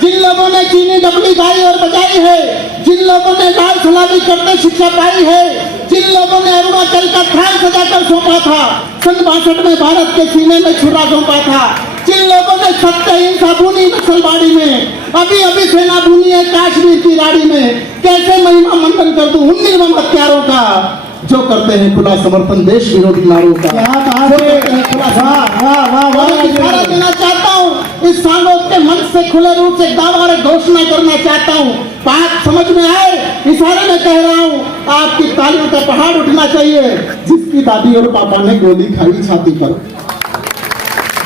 जिन लोगों ने चीनी डबली गाई और बजाई है, जिन लोगों ने लाल सलामी करते शिक्षा पाई है, जिन लोगों ने अरुणाचल का ख्याल सजाकर सौंपा था, सन 62 में भारत के सीने में छुरा सौंपा था, जिन लोगों ने सत्य हिंसा बुनी नक्सलबाड़ी में, अभी अभी सेना बुनी है कश्मीर की राड़ी में, कैसे महिमा मंथन कर दूं उन निर्मम हत्यारों का जो करते हैं खुला समर्थन देश विरोधी नारों का। इशारा देना चाहता हूँ इस सांगोद के मंच से खुले रूप से दावा और घोषणा करना चाहता हूँ, बात समझ में आए इशारे में कह रहा हूँ, आपकी तालियों का पहाड़ उठना चाहिए। जिसकी दादी और पापा ने गोली खाई छाती पर,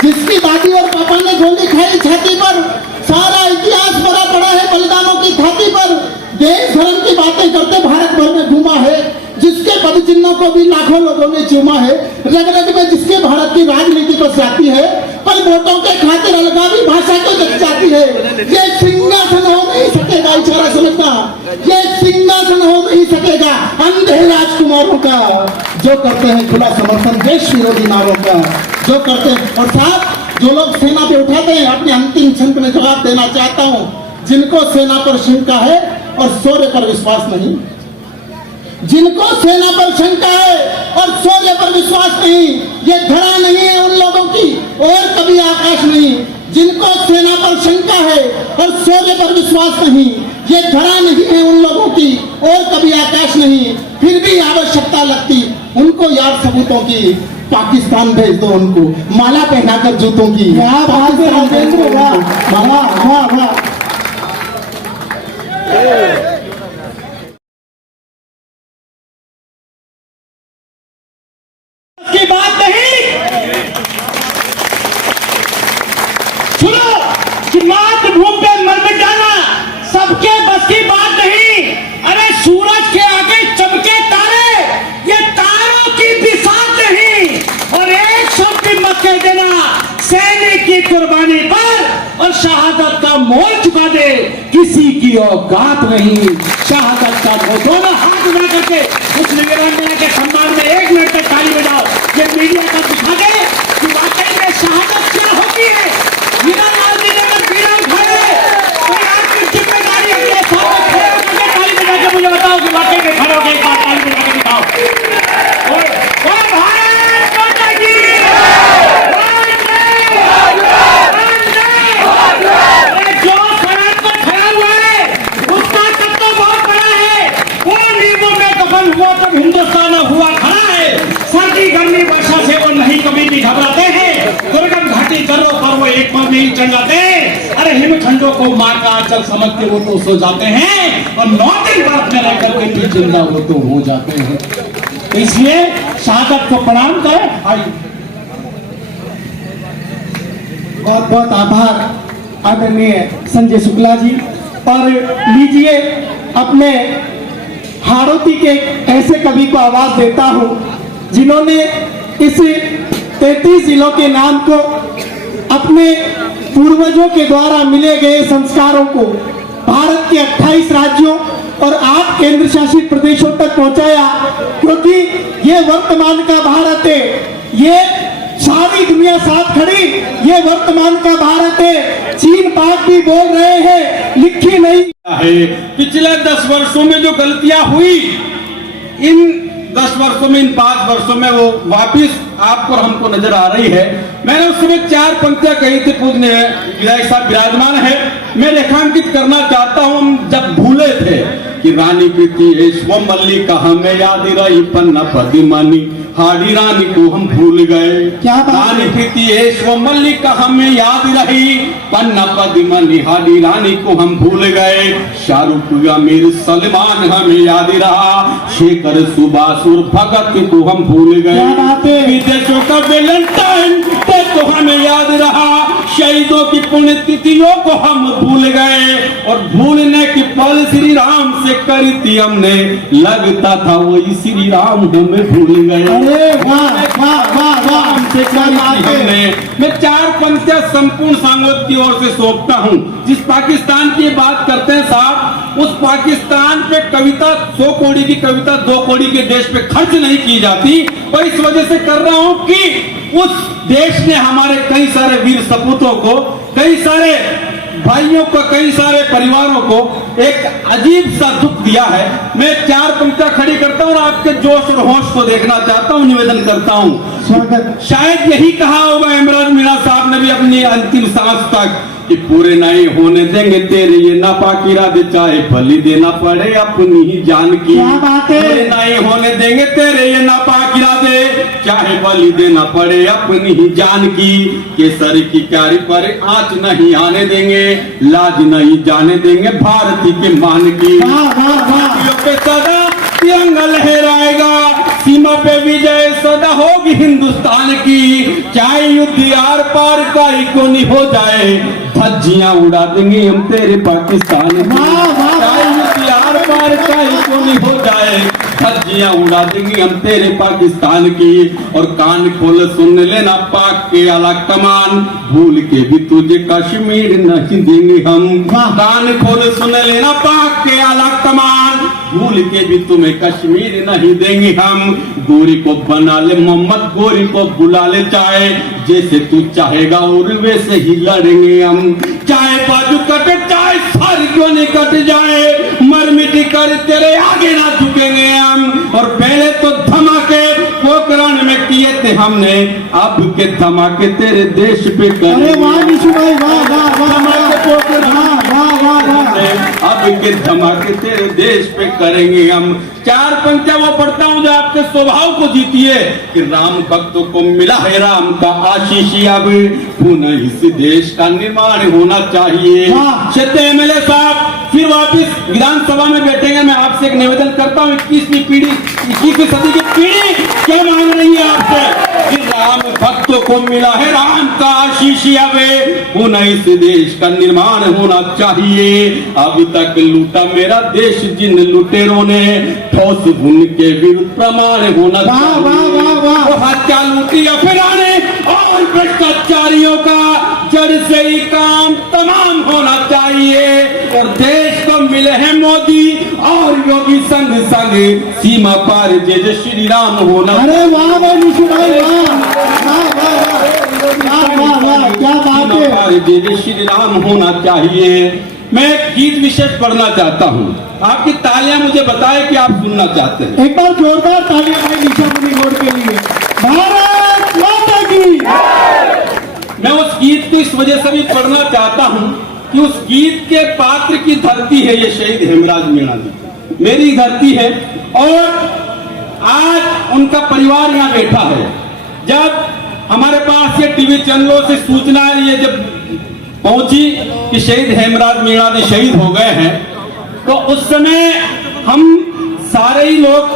जिसकी दादी और पापा ने गोली खाई छाती पर, सारा इतिहास भरा पड़ा है बलिदानों की छाती पर, देश धर्म की बातें करते भारत भर में घूमा है, जिसके पद चिन्हों को भी लाखों लोगों ने चूमा है, रग रग में जिसके भारत की राजनीति को जाती है, पर वोटों के खातिर अलगावी भाषा को जग जाती है। ये सिंहासन हो नहीं सकेगा, इशारा समझना, ये सिंहासन हो नहीं सकेगा अंधे राजकुमारों का जो करते हैं खुला समर्थन देश विरोधी नारों का जो करते हैं। और साथ जो लोग सेना पे उठाते हैं, अपने अंतिम क्षण में जवाब देना चाहता हूँ, जिनको सेना पर शंका है और शौर्य पर विश्वास नहीं, जिनको सेना पर शंका है और शौर्य पर विश्वास नहीं, ये धरा नहीं है उन लोगों की और कभी आकाश नहीं। जिनको सेना पर शंका है और शौर्य पर विश्वास नहीं, ये धरा नहीं है उन लोगों की और कभी आकाश नहीं, फिर भी आवश्यकता लगती उनको यार सबूतों की, पाकिस्तान भेज दो उनको माला पहनाकर जूतों की। पाकिस्तान भेज दो माला। की बात नहीं सुनो कि मातृभूमि पे मर मिटाना सबके बस की बात नहीं। अरे सूरज के आगे चमके तारे, ये तारों की भी साथ नहीं। और एक शब्द भी मत कह देना सैनिक की कुर्बानी पर और शहादत का मोल चुका दे किसी की औकात नहीं। शहादत का दोनों हाथ उठा करके उस निगरानी के सम्मान में 1 मिनट तक ताली बजाओ। ये मीडिया का दिखा दे कि वाकई में शहादत क्या होती है। मीरा लाल जी ने अगर वीरा उठाए तो आपकी जिम्मेदारी है सामने खड़े होकर ताली बजा के मुझे बताओ कि वाकई में खड़े होकर एक बार ताली बजा के दिखाओ। और भारत माता की जो सड़क पर खड़ा हुआ है उसका तत्व बहुत बड़ा है। वो नींबू में दफन हुआ तब हिंदुस्तान हुआ खड़ा है। सर्दी गर्मी वर्षा से वो नहीं कभी भी घबराते हैं। दुर्गम घाटी करो पर वो एक पल नहीं चल जाते। अरे हिमखंडों को मां का आंचल समझ के वो तो सो जाते हैं और 9 दिन बर्फ में रहकर के भी जिंदा वो तो हो जाते हैं। तो इसलिए शहादत को प्रणाम करें। आइए बहुत बहुत आभार आदरणीय संजय शुक्ला जी। और लीजिए अपने हाड़ौती के ऐसे कवि को आवाज देता हूं जिन्होंने इस 33 जिलों के नाम को अपने पूर्वजों के द्वारा मिले गए संस्कारों को भारत के 28 राज्यों और 8 केंद्र शासित प्रदेशों तक पहुंचाया। क्योंकि ये वर्तमान का भारत है, ये सारी दुनिया साथ खड़ी, ये वर्तमान का भारत है। चीन पाक भी बोल रहे हैं लिखी नहीं है। पिछले 10 वर्षों में जो गलतियां हुई, इन 10 वर्षों में, इन 5 वर्षों में वो वापिस आपको और हमको नजर आ रही है। मैंने उस समय 4 पंक्तियां कही थी, पूजनीय विधायक साहब विराजमान है, मैं रेखांकित करना चाहता हूं। हम जब भूले थे कि रानी प्रीति स्वम मल्लिका हमें याद रही, पन्ना पदिमानी हाड़ी रानी को हम भूल गए। क्या रानी प्रीति स्वम मल्लिका हमें याद रही, पन्ना पदिमानी हाड़ी रानी को हम भूल गए। शाहरुख आमिर सलमान हमें याद रहा, शेखर सुभाषुर भगत को हम भूल गए। विदेशों का वैलेंटाइन तो हमें याद रहा, शहीदों की पुण्यतिथियों को हम भूल गए। और भूलने की पल श्री राम से करी थी हमने, लगता था वही श्री राम हमें भूल गए। हमसे हमने। मैं 4 पंक्तियां संपूर्ण सांगोद की ओर से सौंपता हूं। जिस पाकिस्तान की बात करते हैं साहब, उस पाकिस्तान पे कविता 100 कौड़ी की कविता 2 कौड़ी के देश पे खर्च नहीं की जाती। और इस वजह से कर रहा हूं कि उस देश ने हमारे कई सारे वीर सपूतों को, कई सारे भाइयों को, कई सारे परिवारों को एक अजीब सा दुख दिया है। मैं 4 पंक्तियां खड़ी करता हूं और आपके जोश और होश को देखना चाहता हूं, निवेदन करता हूं। स्वागत। शायद यही कहा होगा इमरान मीणा साहब ने भी अपनी अंतिम सांस तक कि पूरे नहीं होने देंगे तेरे ये नापाक इरादे, चाहे बलि देना पड़े अपनी ही जान की। क्या बात है? पूरे नहीं होने देंगे तेरे ये नापाक इरादे, चाहे बलि देना पड़े अपनी ही जान की। केसर की क्यारी पर आंच नहीं आने देंगे, लाज नहीं जाने देंगे भारती के मान की। वाह वाह वाह। पे सदा तिरंगा लहराएगा, सीमा पे विजय सदा होगी हिंदुस्तान की। चाहे युद्ध आर पार का ही को नहीं हो जाए, धज्जियां उड़ा देंगे हम तेरे पाकिस्तान की। चाहे युद्ध आर पार का ही को नहीं हो जाए, धज्जियां उड़ा देंगे हम तेरे पाकिस्तान की। और कान खोल सुन लेना पाक के आला कमान, भूल के भी तुझे कश्मीर नहीं देंगे हम। कान खोल सुन लेना पाक के आला कमान, भूल के भी तुम्हें कश्मीर नहीं देंगे हम। गोरी को बना ले मोहम्मद, गोरी को बुला ले, चाहे जैसे तू चाहेगा और वैसे ही लड़ेंगे हम। चाहे बाजू कटे चाहे सर क्यों नहीं कट जाए, मर मिटी कर तेरे आगे ना झुकेंगे हम। और पहले तो धमाके पोखरण में किए थे हमने, अब के धमाके तेरे देश पे अरे करेंगे। वाह निशु भाई, वाह वाह वाह धमाके पोखरण वाह वाह वाह। अब के धमाके तेरे देश पे करेंगे हम। 4 पंक्तियां वो पढ़ता हूं जो आपके स्वभाव को जीती है कि राम भक्तों को मिला है राम का आशीष, अब पुनः इस देश का निर्माण होना चाहिए। क्षेत्रीय एमएलए साहब फिर वापिस विधानसभा में बैठेंगे। मैं आपसे एक निवेदन करता हूँ, 21वीं पीढ़ी, 21वीं सदी की पीढ़ी क्या मांग रही है आपसे कि राम भक्तों को मिला है राम का आशीष, अब पुनः इस देश का निर्माण होना चाहिए। अब तक लूटा मेरा देश जिन लुटेरों ने, ठोस उनके विरुद्ध प्रमाण होना चाहिए। वो हत्या लूटी अफराने और भ्रष्टाचारियों का जड़ से ही काम तमाम होना चाहिए। और देश को मिले हैं मोदी और योगी संग संग, सीमा पार जय जय श्री राम होना। अरे वाह वाह निशु भाई, वाह वाह वाह, क्या बात है। जय जय श्री राम होना चाहिए। मैं गीत विशेष पढ़ना चाहता हूँ, आपकी तालियां मुझे बताएं कि आप सुनना चाहते हैं। एक बार जोरदार तालियां भाई निशा मुनिगौड़ के लिए। भारत माता की। मैं उस गीत को इस वजह से भी पढ़ना चाहता हूँ कि उस गीत के पात्र की धरती है ये शहीद हेमराज मीणा जी, मेरी धरती है। और आज उनका परिवार यहाँ बैठा है। जब हमारे पास ये टीवी चैनलों से सूचना ये जब पहुंची कि शहीद हेमराज मीणा जी शहीद हो गए हैं, तो उस समय हम सारे ही लोग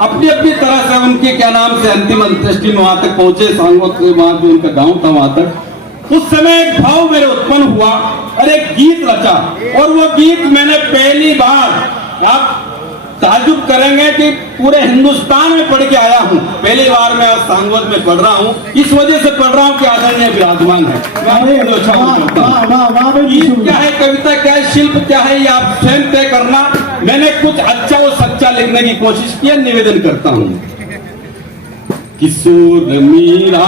अपनी अपनी तरह से उनके क्या नाम से अंतिम अंत्येष्टि में वहां तक पहुंचे, सांगों से वहां जो उनका गांव था वहां तक। उस समय एक भाव मेरे उत्पन्न हुआ और एक गीत रचा, और वो गीत मैंने पहली बार, आप ताजुब करेंगे कि पूरे हिंदुस्तान में पढ़ के आया हूँ। पहली बार मैं आज सांगोद में पढ़ रहा हूँ, इस वजह से पढ़ रहा हूँ कि आदरणीय विराजमान है। गीत क्या है, कविता क्या है, शिल्प क्या है, ये आप स्वयं तय करना। मैंने कुछ अच्छा और सच्चा लिखने की कोशिश की, निवेदन करता हूँ। किशोर मीरा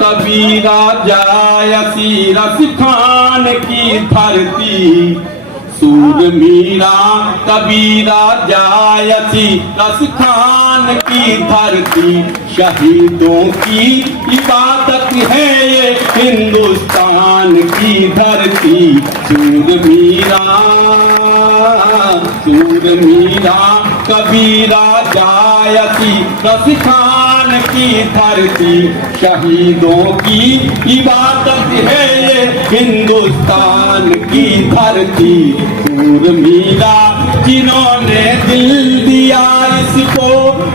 कबीरा जायसी रसिखान की धरती, सूर मीरा कबीरा जायसी रसिखान की धरती, शहीदों की इबादत है ये हिंदुस्तान की धरती। सूर मीरा कबीरा जायसी रसिखान की धरती, शहीदों की इबादत है ये हिंदुस्तान की धरती। सूर मीरा जिन्होंने दिल दिया इसको,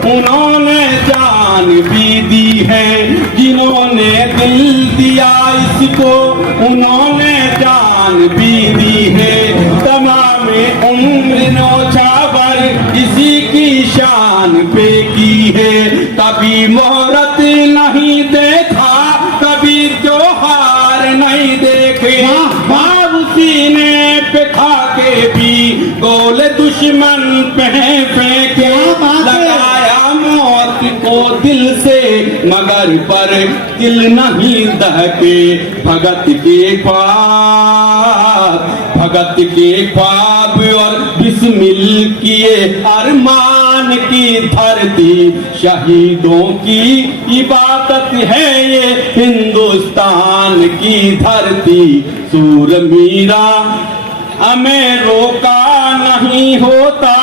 उन्होंने जान भी दी है। जिन्होंने दिल दिया इसको, उन्होंने जान भी दी है। तमाम उम्र नौछावर इसी की शान पे की है। कभी मोहरत नहीं देखा, कभी त्योहार नहीं देखे, बाब सीने पे खा के भी गोल दुश्मन पे फेंके। लगाया मौत को दिल से मगर पर दिल नहीं दहके। भगत के पास भगत के ख्वाब और बिस्मिल किए अरमान की धरती, शहीदों की इबादत है ये हिंदुस्तान की धरती। सूर मीरा हमें रोका नहीं होता,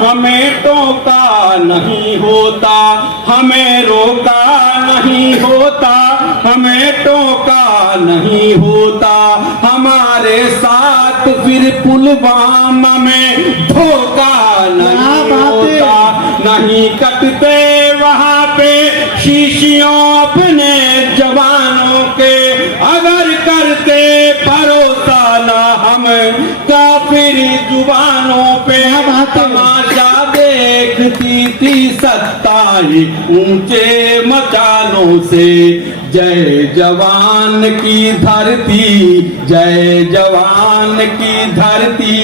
हमें टोका नहीं होता, हमें रोका नहीं होता, हमें टोका नहीं होता। हमारे साथ फिर पुलवामा में धोखा नहीं होता, नहीं कटते वहां पे शीशियों अपने जवानों के, अगर करते भरोसा ना हम काफिर जुबानों पे। तमाशा देखती थी सत्ताई ऊंचे मचानों से, जय जवान की धरती, जय जवान की धरती,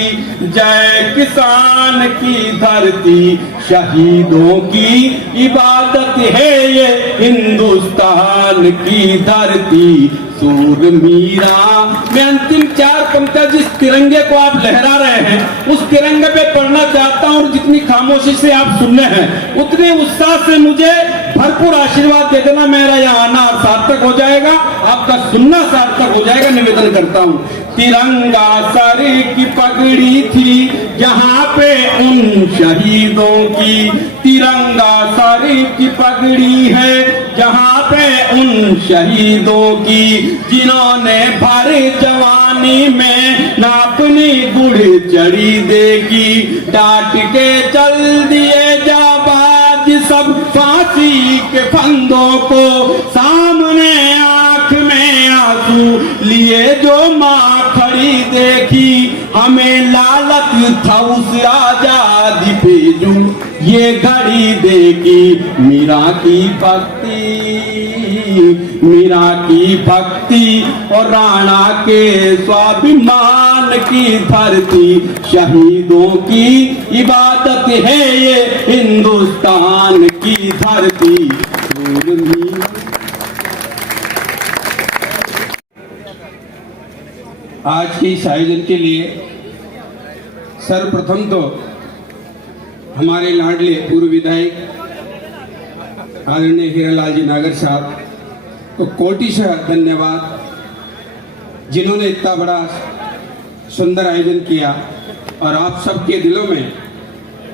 जय किसान की धरती, शहीदों की इबादत है ये हिंदुस्तान की धरती। सूर मीरा मैं अंतिम 4 पंक्तियां जिस तिरंगे को आप लहरा रहे हैं उस तिरंगे पे पढ़ना चाहता हूं, और जितनी खामोशी से आप सुनने हैं उतने उत्साह से मुझे भरपूर आशीर्वाद दे देना। मेरा यहाँ आना सार्थक हो जाएगा, आपका सुनना सार्थक हो जाएगा, निवेदन करता हूँ। तिरंगा सर की पगड़ी थी यहाँ पे उन शहीदों की, तिरंगा सर की पगड़ी है जहाँ पे उन शहीदों की, जिन्होंने भर जवानी में ना अपनी गुड़ चढ़ी देगी, डांट के चल दिए जाबाज सब फांसी के फंदों को, सामने आंख में आंसू लिए जो माँ खड़ी देखी, हमें लालच था उस आजादी पे जो ये घड़ी देगी। मीरा की भक्ति, मीरा की भक्ति और राणा के स्वाभिमान की धरती, शहीदों की इबादत है ये हिंदुस्तान की धरती। आज के इस आयोजन के लिए सर्वप्रथम तो हमारे लाडले पूर्व विधायक आदरणीय हीरालाल जी नागर साहब को कोटिशः धन्यवाद, जिन्होंने इतना बड़ा सुंदर आयोजन किया और आप सबके दिलों में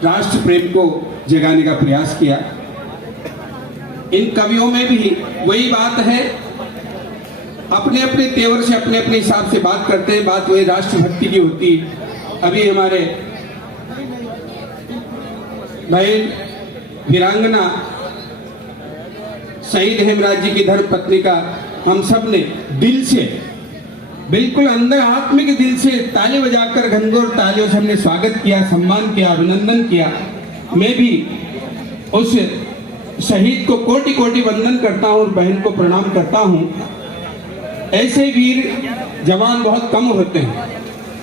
राष्ट्र प्रेम को जगाने का प्रयास किया। इन कवियों में भी वही बात है, अपने अपने तेवर से अपने अपने हिसाब से बात करते हैं, बात वही राष्ट्रभक्ति की होती है। अभी हमारे बहन वीरांगना शहीद हेमराज जी की धर्म पत्नी का हम सब ने दिल से, बिल्कुल अंदर आत्मिक दिल से ताली बजाकर घनघोर तालियों से हमने स्वागत किया, सम्मान किया, अभिनंदन किया। मैं भी उस शहीद को कोटि कोटि वंदन करता हूँ और बहन को प्रणाम करता हूँ। ऐसे वीर जवान बहुत कम होते हैं,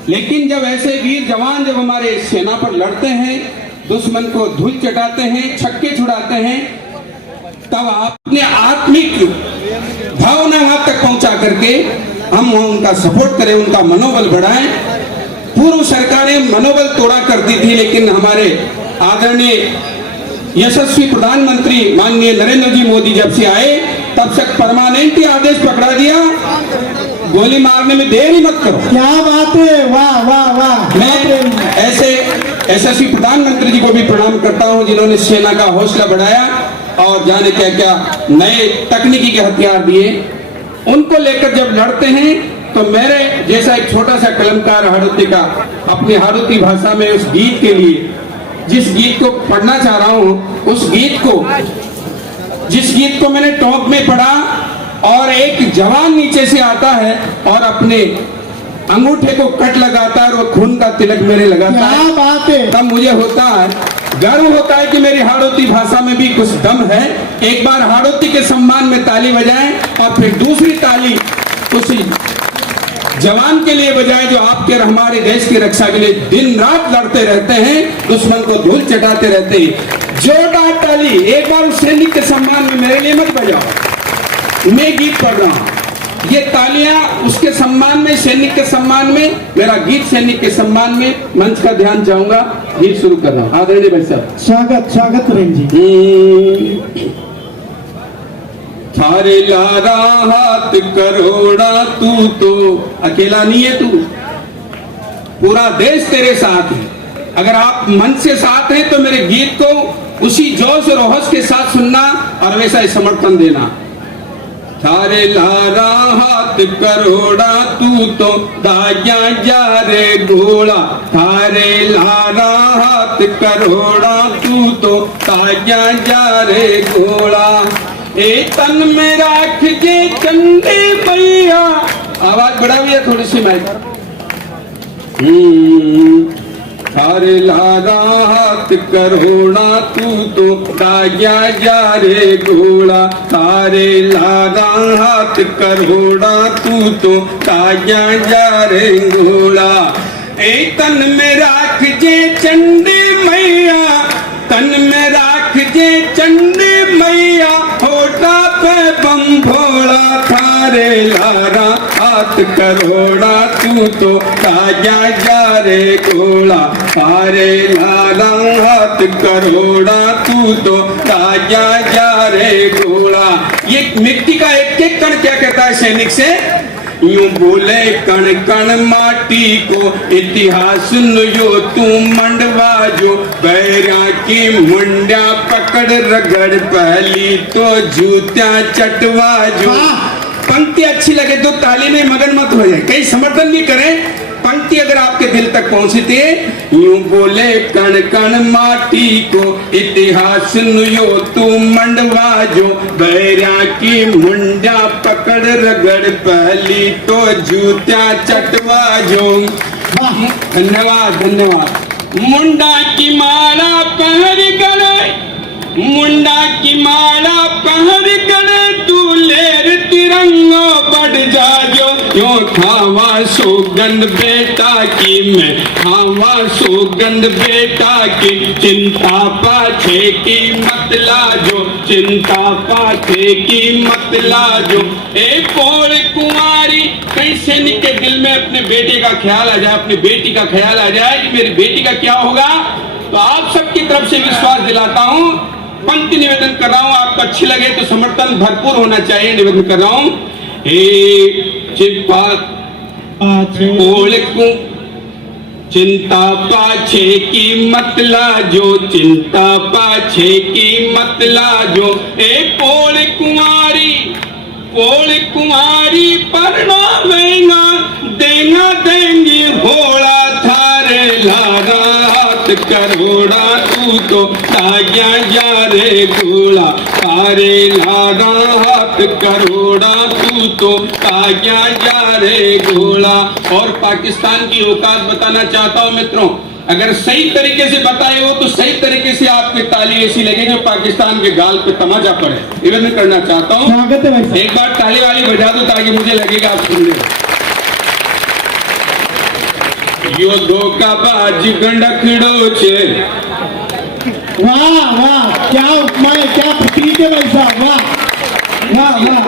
लेकिन जब ऐसे वीर जवान जब हमारे सेना पर लड़ते हैं, दुश्मन को धूल चटाते हैं, छक्के छुड़ाते हैं, तब अपने आत्मिक भावना वहां तक पहुंचा करके हम उनका सपोर्ट करें, उनका मनोबल बढ़ाएं। पूर्व सरकारें मनोबल तोड़ा करती थी, लेकिन हमारे आदरणीय यशस्वी प्रधानमंत्री माननीय नरेंद्र जी मोदी जब से आए तब से परमानेंट आदेश पकड़ा दिया, गोली मारने में देर ही मत करो। क्या बात है, वाह वाह वाह। मैं ऐसे यशस्वी प्रधानमंत्री जी को भी प्रणाम करता हूं, जिन्होंने सेना का हौसला बढ़ाया और जाने क्या क्या नए तकनीकी के हथियार दिए। उनको लेकर जब लड़ते हैं तो मेरे जैसा एक छोटा सा कलमकार हाड़ौती का अपनी हाड़ौती भाषा में उस गीत के लिए, जिस गीत को पढ़ना चाह रहा हूं, उस गीत को, जिस गीत को मैंने टॉप में पढ़ा और एक जवान नीचे से आता है और अपने अंगूठे को कट लगाता है और खून का तिलक मेरे लगाता है, क्या बात है। तब मुझे होता है, गर्व होता है कि मेरी हाड़ौती भाषा में भी कुछ दम है। एक बार हाड़ौती के सम्मान में ताली बजाएं और फिर दूसरी ताली उसी जवान के लिए बजाएं जो आपके और हमारे देश की रक्षा के लिए दिन रात लड़ते रहते हैं, दुश्मन को धूल चटाते रहते हैं। जोरदार ताली एक बार उस सैनिक के सम्मान में मेरे लिए मत बजाओ, मैं गीत पढ़ रहा हूं। ये तालियां उसके सम्मान में, सैनिक के सम्मान में, मेरा गीत सैनिक के सम्मान में। मंच का ध्यान चाहूंगा, गीत शुरू कर रहा हूं। आदरणीय भाई साहब, स्वागत स्वागत प्रेम जी। थारे लारा हाथ करोड़ा, तू तो अकेला नहीं है, तू पूरा देश तेरे साथ है। अगर आप मन से साथ हैं तो मेरे गीत को उसी जोश और होश के साथ सुनना और वैसा ही समर्थन देना। थारे लारा हाथ करोड़ा, तू तो दाया जा रे घोड़ा। थारे लारा हाथ करोड़ा, तू तो दाया जा रे घोड़ा। ए तन में राख जे चंडे मैया, आवाज बढ़ा हुई है थोड़ी सी माइक। थारे लारा हाथ करोड़ा, तू तो दाया जा रे घोड़ा। थारे लारा हाथ करोड़ा, तू तो दाया जा रे घोड़ा। ए तन में राख जे चंडे मैया, तन में राख जे चंडे मैया, होठा पे बम भोला। थारे लारा हाथ करोड़ा, तू तो दाया जा रे घोड़ा। थारे लारा हाथ करोड़ा, तू तो दाया जा रे घोड़ा। ये मिट्टी का एक एक कण क्या कहता है सैनिक से? यूं बोले कण कण माटी को, इतिहास सुन यो तू मंडवा जो। बैरा की मुंड्या पकड़ रगड़, पहली तो जूतियां चटवा जो। पंक्ति अच्छी लगे तो ताली में मगन मत हो जाए, कहीं समर्थन भी करें। पंक्ति अगर आपके दिल तक पहुंचती है, यूं बोले कण कण माटी को, इतिहास सुन यो तू मंडवा जो। बैरा की मुंडा पकड़ रगड़, पहली तो जूतियां चटवा जो। धन्यवाद धन्यवाद। मुंडा की माला पहर गले, मुंडा की माला पहर गले, तू लेर तिरंगो बढ़ जा जो। यो खावा सौगंध बेटा की, मैं खावा सौगंध बेटा की। चिंता पाछे की मत लाजो, चिंता पाछे की मत लाजो। एक पोल कुंवारी, कई सैनिक के दिल में अपने बेटे का ख्याल आ जाए, अपनी बेटी का ख्याल आ जाए कि मेरी बेटी का क्या होगा। तो आप सबकी तरफ से विश्वास दिलाता हूं, पंक्ति निवेदन कर रहा हूं, आपको अच्छी लगे तो समर्थन भरपूर होना चाहिए। निवेदन कर रहा हूं, चिंता पाछे की मत लाजो, चिंता पाछे की मत लाजो। ए पोल कुंवारी परनावेगा, देना देंगी होड़ा। थारे लारा हाथ करोड़ा, तू तो दाया जा रे घोड़ा। थारे लारा हाथ करोड़ा, तू तो दाया जा रे घोड़ा। और पाकिस्तान की औकात बताना चाहता हूं मित्रों, अगर सही तरीके से बताए हो तो सही तरीके से आपकी ताली ऐसी लगे जो पाकिस्तान के गाल पे तमाचा पड़े। निवेदन करना चाहता हूं, स्वागत है भाई। एक बार ताली वाली बजा दो ताकि मुझे लगेगा आप सुन रहे हो। यो धोखाबाज गंडकड़ो छे, वाह वाह, क्या उपमा है, क्या प्रतीक है भाई साहब, वाह वाह वाह।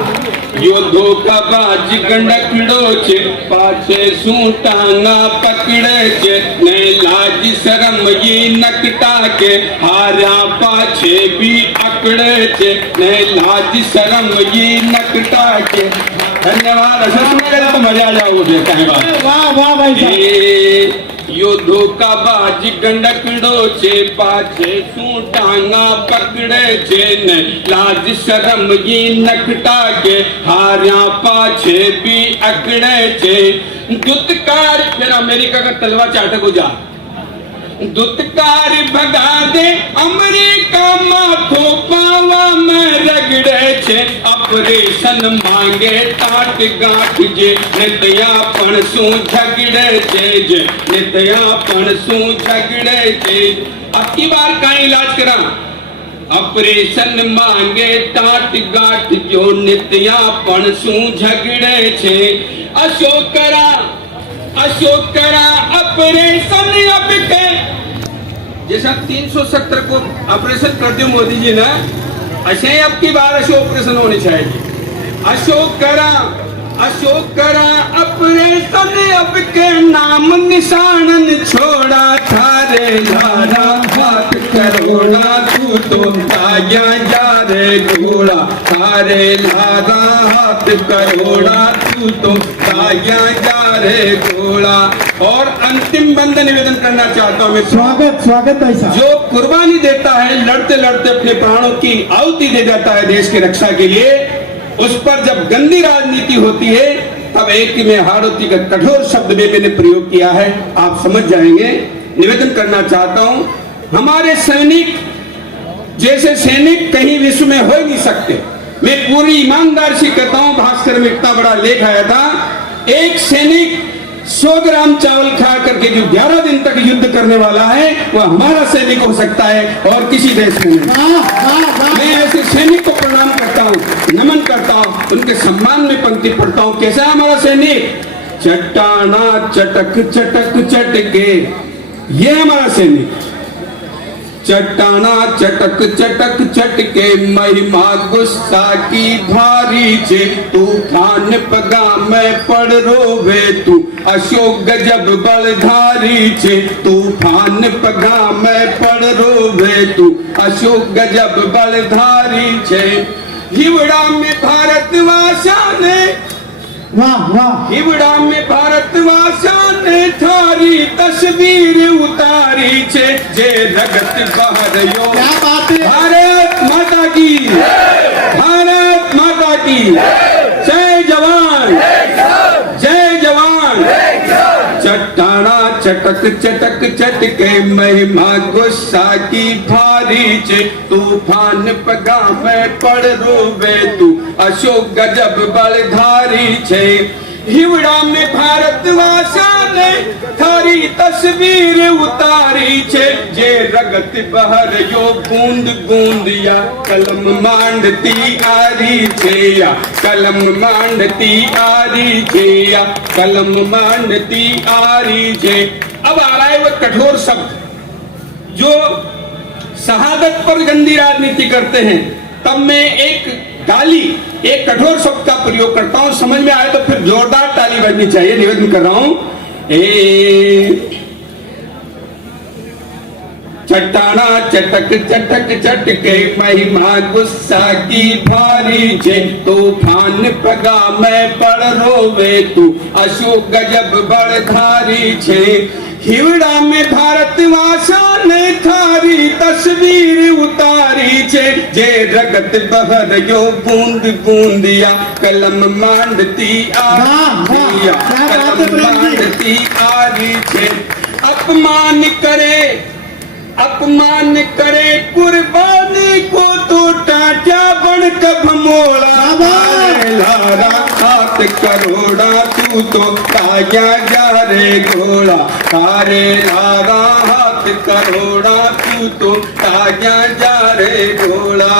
यो धोखाबाज गंडकड़ो छे, पाछे सूटाना पकड़े छे। ने लाज शरम ये नकटा के, हारा पाछे भी अकड़े छे। ने लाज शरम ये नकटा के। धन्यवाद। अच्छा सुनेगा तो मजा आ जाएगा मुझे, कहीं बात। वाह वाह भाई साहब। यो धोखाबाज गंडकड़ो छे, पाछे सूटांगा पकड़े छे। ने लाज शरम ये नकटा के, हारिया पाछे भी अकड़े छे। दुत्कार, फिर अमेरिका का तलवा चाटक हो जा। दुत्कार भगा दे अमेरिका, माथो पावा में रगड़े छे। ऑपरेशन मांगे टाट गांठ जे, नित्यापन सू झगड़े छे जे, नित्यापन सू झगड़े छे। अब की बार का इलाज करा, ऑपरेशन मांगे टाट गांठ जो, नित्यापन सू झगड़े छे। अशोकरा ऑपरेशन अब के, जैसा 370 को ऑपरेशन कर दियो मोदी जी ने, ऐसे अब की बार ऐसे ऑपरेशन होनी चाहिए। अशोक करा अशोक करा ऑपरेशन अब के नाम निशानन छोड़ा थारे लारा हाथ करोड़ा तू तो ताया जा रे घोड़ा थारे लारा हाथ करोड़ा तू तो ताया जा रे घोड़ा। और अंतिम बंद निवेदन करना चाहता हूँ मैं, स्वागत भाई साहब। जो कुर्बानी देता है लड़ते लड़ते अपने प्राणों की आहुति दे जाता है देश की रक्षा के लिए, उस पर जब गंदी राजनीति होती है तब एक में हाड़ौती का कठोर शब्द में मैंने प्रयोग किया है, आप समझ जाएंगे। निवेदन करना चाहता हूं, हमारे सैनिक जैसे सैनिक कहीं विश्व में हो ही नहीं सकते। मैं पूरी ईमानदारी से कहता हूं, भास्कर में इतना बड़ा लेख आया था, एक सैनिक 100 ग्राम चावल खा करके जो 11 दिन तक युद्ध करने वाला है वह हमारा सैनिक हो सकता है और किसी देश में नहीं। मैं ऐसे सैनिक को प्रणाम करता हूँ, नमन करता हूँ, उनके सम्मान में पंक्ति पढ़ता हूँ। कैसा है हमारा सैनिक? चट्टाना चटक चटक चटके, ये हमारा सैनिक। चट्टाना चटक चटक चटके महिमा गुस्सा की भारी छे, तूफान पगा में पड़ रोवे तू अशोक गजब बलधारी छे, तूफान पगा में पड़ रोवे तू अशोक गजब बलधारी छे। हिवड़ा में भारतवासा ने, वाह वाह, हिवड़ा में भारतवासा ने थारी तस्वीर उतारी छे, जे रगत बहर यो। क्या बात है। भारत माता की, भारत माता की जय जवान, जय जवान। चट्टाना चटक चटक चटके महिमा गुस्सा की भारी छे, तूफान पगा में पड़ रोवे तू अशोक गजब बलधारी छे। हिवड़ा में भारतवासा ने थारी तस्वीर उतारी छे, जे रगत बहर यो बूंद बूंद या कलम मांडती आरी छे, या कलम मांडती आरी छे, या कलम मांडती आरी छे। अब आ रहा है वो कठोर शब्द जो शहादत पर गंदी राजनीति करते हैं, तब मैं एक गाली, एक कठोर शब्द का प्रयोग करता हूं। समझ में आए तो फिर जोरदार ताली बजनी चाहिए। निवेदन कर रहा हूं, चट्टाना चटक चटक चटके महिमा गुस्सा की भारी छे, तूफान पगा में पड़ रोवे तू अशोक गजब बलधारी छे। हिवड़ा में भारतवासा ने थारी तस्वीर उतारी छे, जे रगत बहर यो बूंद बूंद या कलम मांडती आरी, या कलम मांडती आरी छे। अपमान करे कुर्बानी को तो टाटा बन कब मोड़ा, लारा हाथ करोड़ा तू तो ताया जा रे घोड़ा, तारे लारा हाथ करोड़ा तू तो ताया जा रे घोड़ा।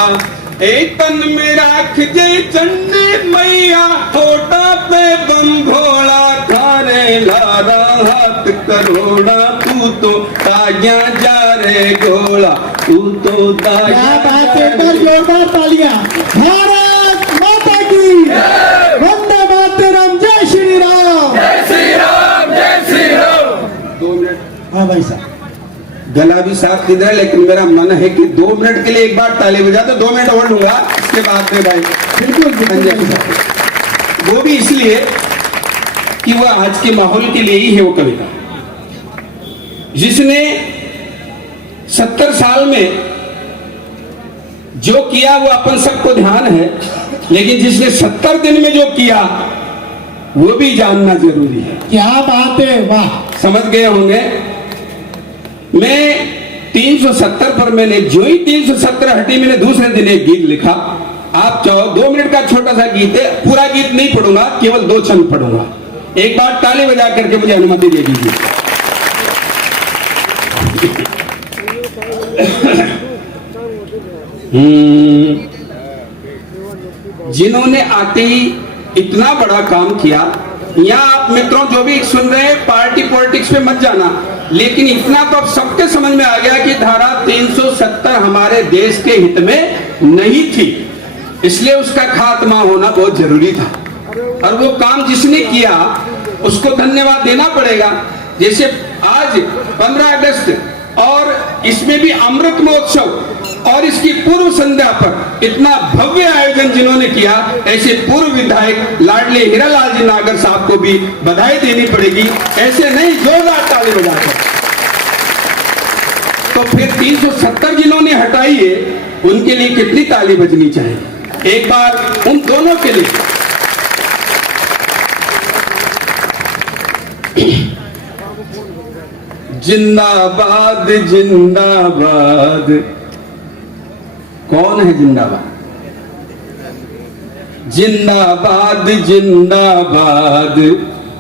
एक तन में राख जे चंडी मैया, होटा पे बम भोला, थारे लारा हाथ करोड़ा तू तो ताया जा रे घोड़ा, तू तो ताया। क्या बात है, जोरदार तालियां। भारत माता की, वंदे मातरम, जय श्री राम, जय श्री राम, जय श्री राम। 2 मिनट। हाँ भाई साहब, गला भी साफ दिख रहा है, लेकिन मेरा मन है कि 2 मिनट के लिए एक बार ताली बजा दो। 2 मिनट और लूंगा, इसके बाद में भाई बिल्कुल संजय के साथ। वो भी इसलिए कि वह आज के माहौल के लिए ही है वो कविता, जिसने 70 साल में जो किया वो अपन सबको ध्यान है, लेकिन जिसने 70 दिन में जो किया वो भी जानना जरूरी है। क्या बात है, वाह। समझ गए होंगे। मैं 370 पर मैंने जो ही 370 हटी, मैंने दूसरे दिन एक गीत लिखा। आप चाहो 2 मिनट का छोटा सा गीत है, पूरा गीत नहीं पढ़ूंगा, केवल 2 छंद पढ़ूंगा। एक बार ताली बजा करके मुझे अनुमति दे दीजिए। जिन्होंने आते ही इतना बड़ा काम किया, यहाँ आप मित्रों जो भी सुन रहे हैं, पार्टी पॉलिटिक्स पे मत जाना, लेकिन इतना तो अब सबके समझ में आ गया कि धारा 370 हमारे देश के हित में नहीं थी, इसलिए उसका खात्मा होना बहुत जरूरी था। और वो काम जिसने किया उसको धन्यवाद देना पड़ेगा। जैसे आज 15 अगस्त और इसमें भी अमृत महोत्सव और इसकी पूर्व संध्या पर इतना भव्य आयोजन जिन्होंने किया, ऐसे पूर्व विधायक लाडले हीरालाल जी नागर साहब को भी बधाई देनी पड़ेगी। ऐसे नहीं, जोरदार ताली बजाकर। तो फिर 370 जिन्होंने हटाई है उनके लिए कितनी ताली बजनी चाहिए। एक बार उन दोनों के लिए जिंदाबाद जिंदाबाद। कौन है जिंदाबाद? जिंदाबाद जिंदाबाद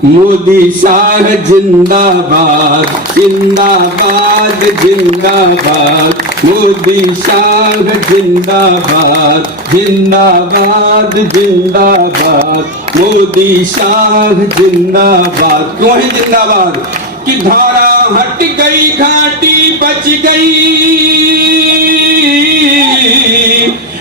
मोदी शाह जिंदाबाद, जिंदाबाद जिंदाबाद मोदी शाह जिंदाबाद, जिंदाबाद जिंदाबाद मोदी शाह जिंदाबाद। क्यों है जिंदाबाद? कि धारा हट गई, घाटी बच गई।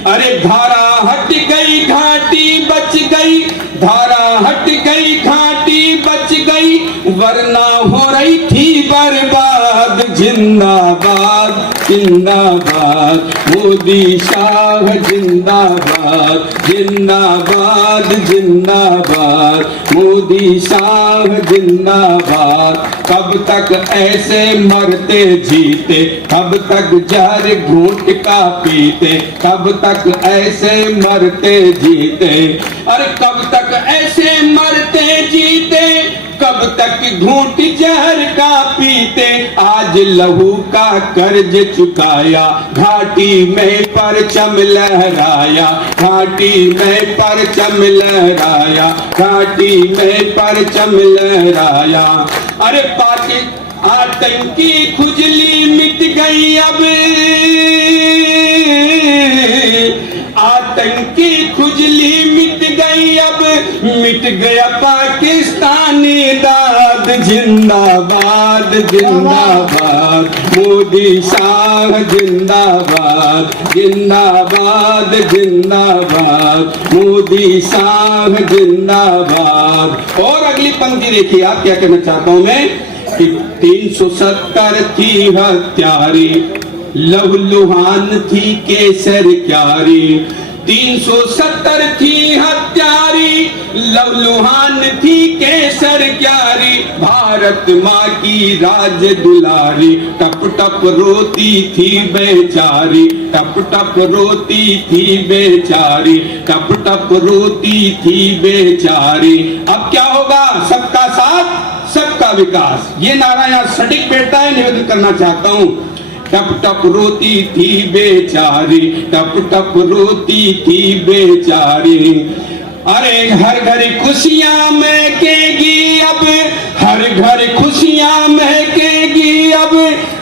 अरे धारा हट गई, घाटी बच गई, धारा हट गई, घाटी बच गई, वरना हो रही थी बर्बाद। जिंदाबाद जिंदाबाद मोदी शाह जिंदाबाद, जिंदाबाद जिंदाबाद मोदी शाह जिंदाबाद। कब तक ऐसे मरते जीते, कब तक जहर घूंट का पीते, कब तक ऐसे मरते जीते। अरे कब तक ऐसे मरते जीते, कब तक घूंट जहर का पीते। आज लहू का कर्ज चुकाया, घाटी में परचम लहराया, घाटी में परचम लहराया, घाटी में परचम लहराया। अरे पाकि आतंकी खुजली मिट गई, अब आतंकी खुजली मिट गई, अब मिट गया पाकिस्तानी दाद। जिंदाबाद जिंदाबाद मोदी शाह जिंदाबाद, जिंदाबाद जिंदाबाद मोदी शाह जिंदाबाद। और अगली पंक्ति देखिए आप क्या कहना चाहता हूं मैं कि 370 थी हत्यारी, लहूलुहान थी केसर क्यारी। 370 थी हत्यारी, लहूलुहान थी केसर क्यारी। भारत माँ की राज दुलारी, टप टप रोती थी बेचारी, टप टप रोती थी बेचारी, टप टप रोती थी बेचारी। अब क्या होगा? सबका साथ सबका विकास, ये नारा यहाँ सटीक बैठता है। निवेदन करना चाहता हूँ, टप टप रोती थी बेचारी, टप टप रोती थी बेचारी। अरे हर घर खुशियां महकेगी अब, हर घर खुशियां महकेगी अब,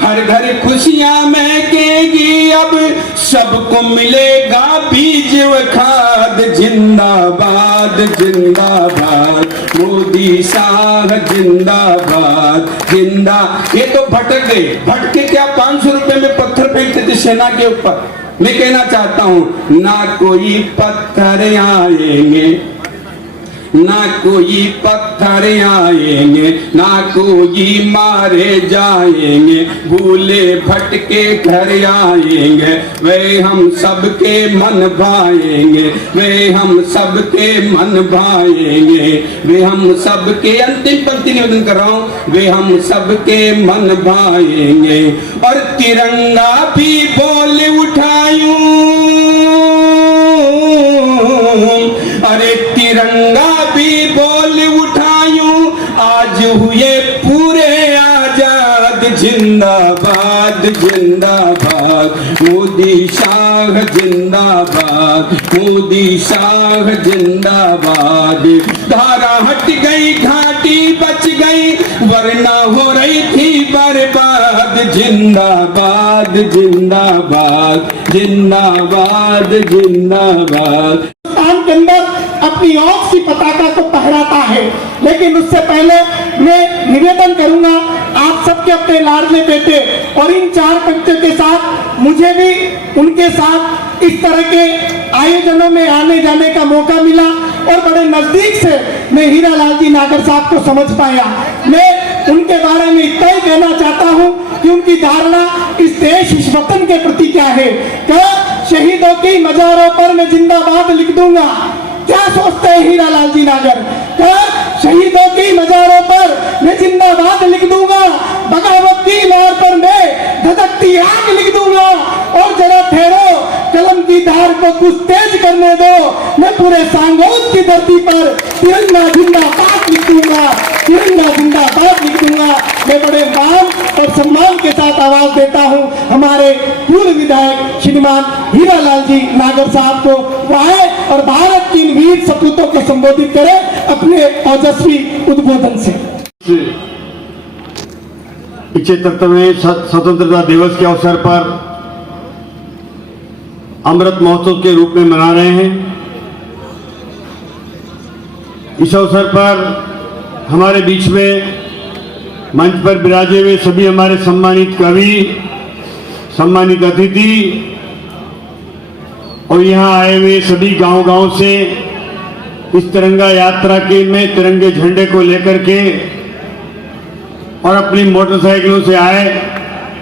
हर घर खुशियां महकेगी अब, सबको मिलेगा बीज व खाद। जिंदाबाद जिंदाबाद मोदी शाह जिंदाबाद, जिंदा। ये तो भटक गए, भटके क्या 500 रुपए में पत्थर फेंकते थे सेना के ऊपर। मैं कहना चाहता हूं, ना कोई पत्थर आएंगे, ना कोई पत्थर आएंगे, ना कोई मारे जाएंगे, भूले भटके घर आएंगे, वे हम सबके मन भाएंगे, वे हम सबके मन भाएंगे, वे हम सबके। अंतिम पंक्ति निवेदन कर रहा हूं, वे हम सबके मन भाएंगे। और तिरंगा भी बोल उठायूं, अरे तिरंगा भी बोल उठायूं, आज हुए पूरे आजाद। जिंदाबाद जिंदाबाद मोदी शाह जिंदाबाद, मोदी शाह जिंदाबाद। धारा हट गई, घाटी बच गई, वरना हो रही थी बर्बाद। जिंदाबाद जिंदाबाद जिंदाबाद जिंदाबाद। हिंदुस्तान के अंदर अपनी औज की पताका को फहराता है। लेकिन उससे पहले मैं निवेदन करूंगा आप सबके अपने लाडले बेटे और इन 4 बच्चों के साथ मुझे भी उनके साथ इस तरह के आयोजनों में आने जाने का मौका मिला और बड़े नजदीक से मैं हीरा लाल जी नागर साहब को समझ पाया। मैं उनके बारे में इतना ही कहना चाहता हूं कि उनकी धारणा इस देश इस वतन के प्रति क्या है। क्या शहीदों की मजारों पर मैं जिंदाबाद लिख दूंगा? क्या सोचते हैं हीरा लाल जी नागर? क्या शहीदों की मजारों पर मैं जिंदाबाद लिख दूंगा? बगावत की लहर पर मैं धधकती आग लिख दूंगा? और जरा ठहरो, कलम की धार को कुछ तेज करने दो, मैं पूरे सांगोद की धरती पर तिरंगा जिंदाबाद लिख दूंगा, तिरंगा जिंदाबाद लिख दूंगा। मैं बड़े मान और सम्मान के साथ आवाज देता हूं हमारे पूर्व विधायक श्रीमान हीरा लाल जी नागर साहब को, वो आए और भारत की इन वीर सपूतों को संबोधित करें अपने ओजस्वी उद्बोधन से। 75वें स्वतंत्रता दिवस के अवसर पर अमृत महोत्सव के रूप में मना रहे हैं। इस अवसर पर हमारे बीच में मंच पर विराजे हुए सभी हमारे सम्मानित कवि, सम्मानित अतिथि और यहाँ आए हुए सभी गांव-गांव से इस तिरंगा यात्रा के में तिरंगे झंडे को लेकर के और अपनी मोटरसाइकिलों से आए,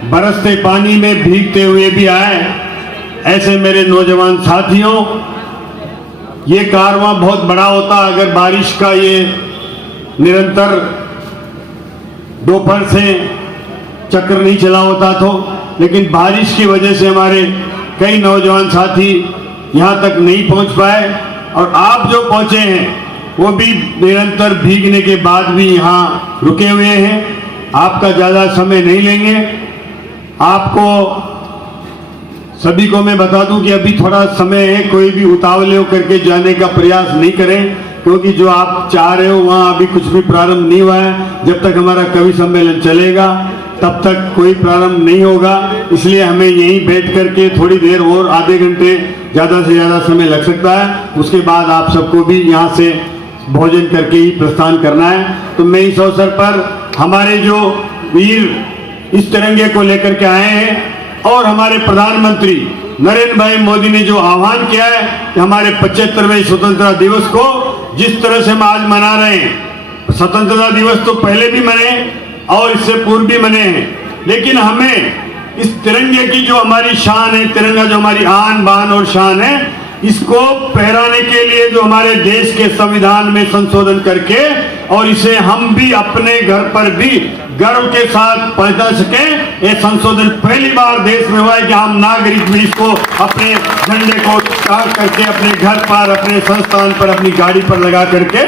बरसते पानी में भीगते हुए भी आए। ऐसे मेरे नौजवान साथियों, ये कारवां बहुत बड़ा होता अगर बारिश का ये निरंतर दोपहर से चक्र नहीं चला होता तो, लेकिन बारिश की वजह से हमारे कई नौजवान साथी यहाँ तक नहीं पहुँच पाए और आप जो पहुँचे हैं वो भी निरंतर भीगने के बाद भी यहाँ रुके हुए हैं। आपका ज़्यादा समय नहीं लेंगे। आपको सभी को मैं बता दूं कि अभी थोड़ा समय है, कोई भी उतावले होकर के जाने का प्रयास नहीं करें, क्योंकि जो आप चाह रहे हो वहाँ अभी कुछ भी प्रारंभ नहीं हुआ है। जब तक हमारा कवि सम्मेलन चलेगा तब तक कोई प्रारंभ नहीं होगा, इसलिए हमें यहीं बैठ करके थोड़ी देर और आधे घंटे ज़्यादा से ज़्यादा समय लग सकता है। उसके बाद आप सबको भी यहाँ से भोजन करके ही प्रस्थान करना है। तो मैं इस अवसर पर हमारे जो वीर इस तिरंगे को लेकर के आए हैं और हमारे प्रधानमंत्री नरेंद्र भाई मोदी ने जो आह्वान किया है कि हमारे 75वें स्वतंत्रता दिवस को जिस तरह से हम आज मना रहे हैं, स्वतंत्रता दिवस तो पहले भी मने और इससे पूर्व भी मने हैं, लेकिन हमें इस तिरंगे की जो हमारी शान है, तिरंगा जो हमारी आन बान और शान है, इसको फहराने के लिए जो हमारे देश के संविधान में संशोधन करके और इसे हम भी अपने घर पर भी गर्व के साथ पहुंचा सकें। ये संशोधन पहली बार देश में हुआ है कि हम नागरिक भी इसको अपने झंडे को ताक करके अपने घर पर, अपने संस्थान पर, अपनी गाड़ी पर लगा करके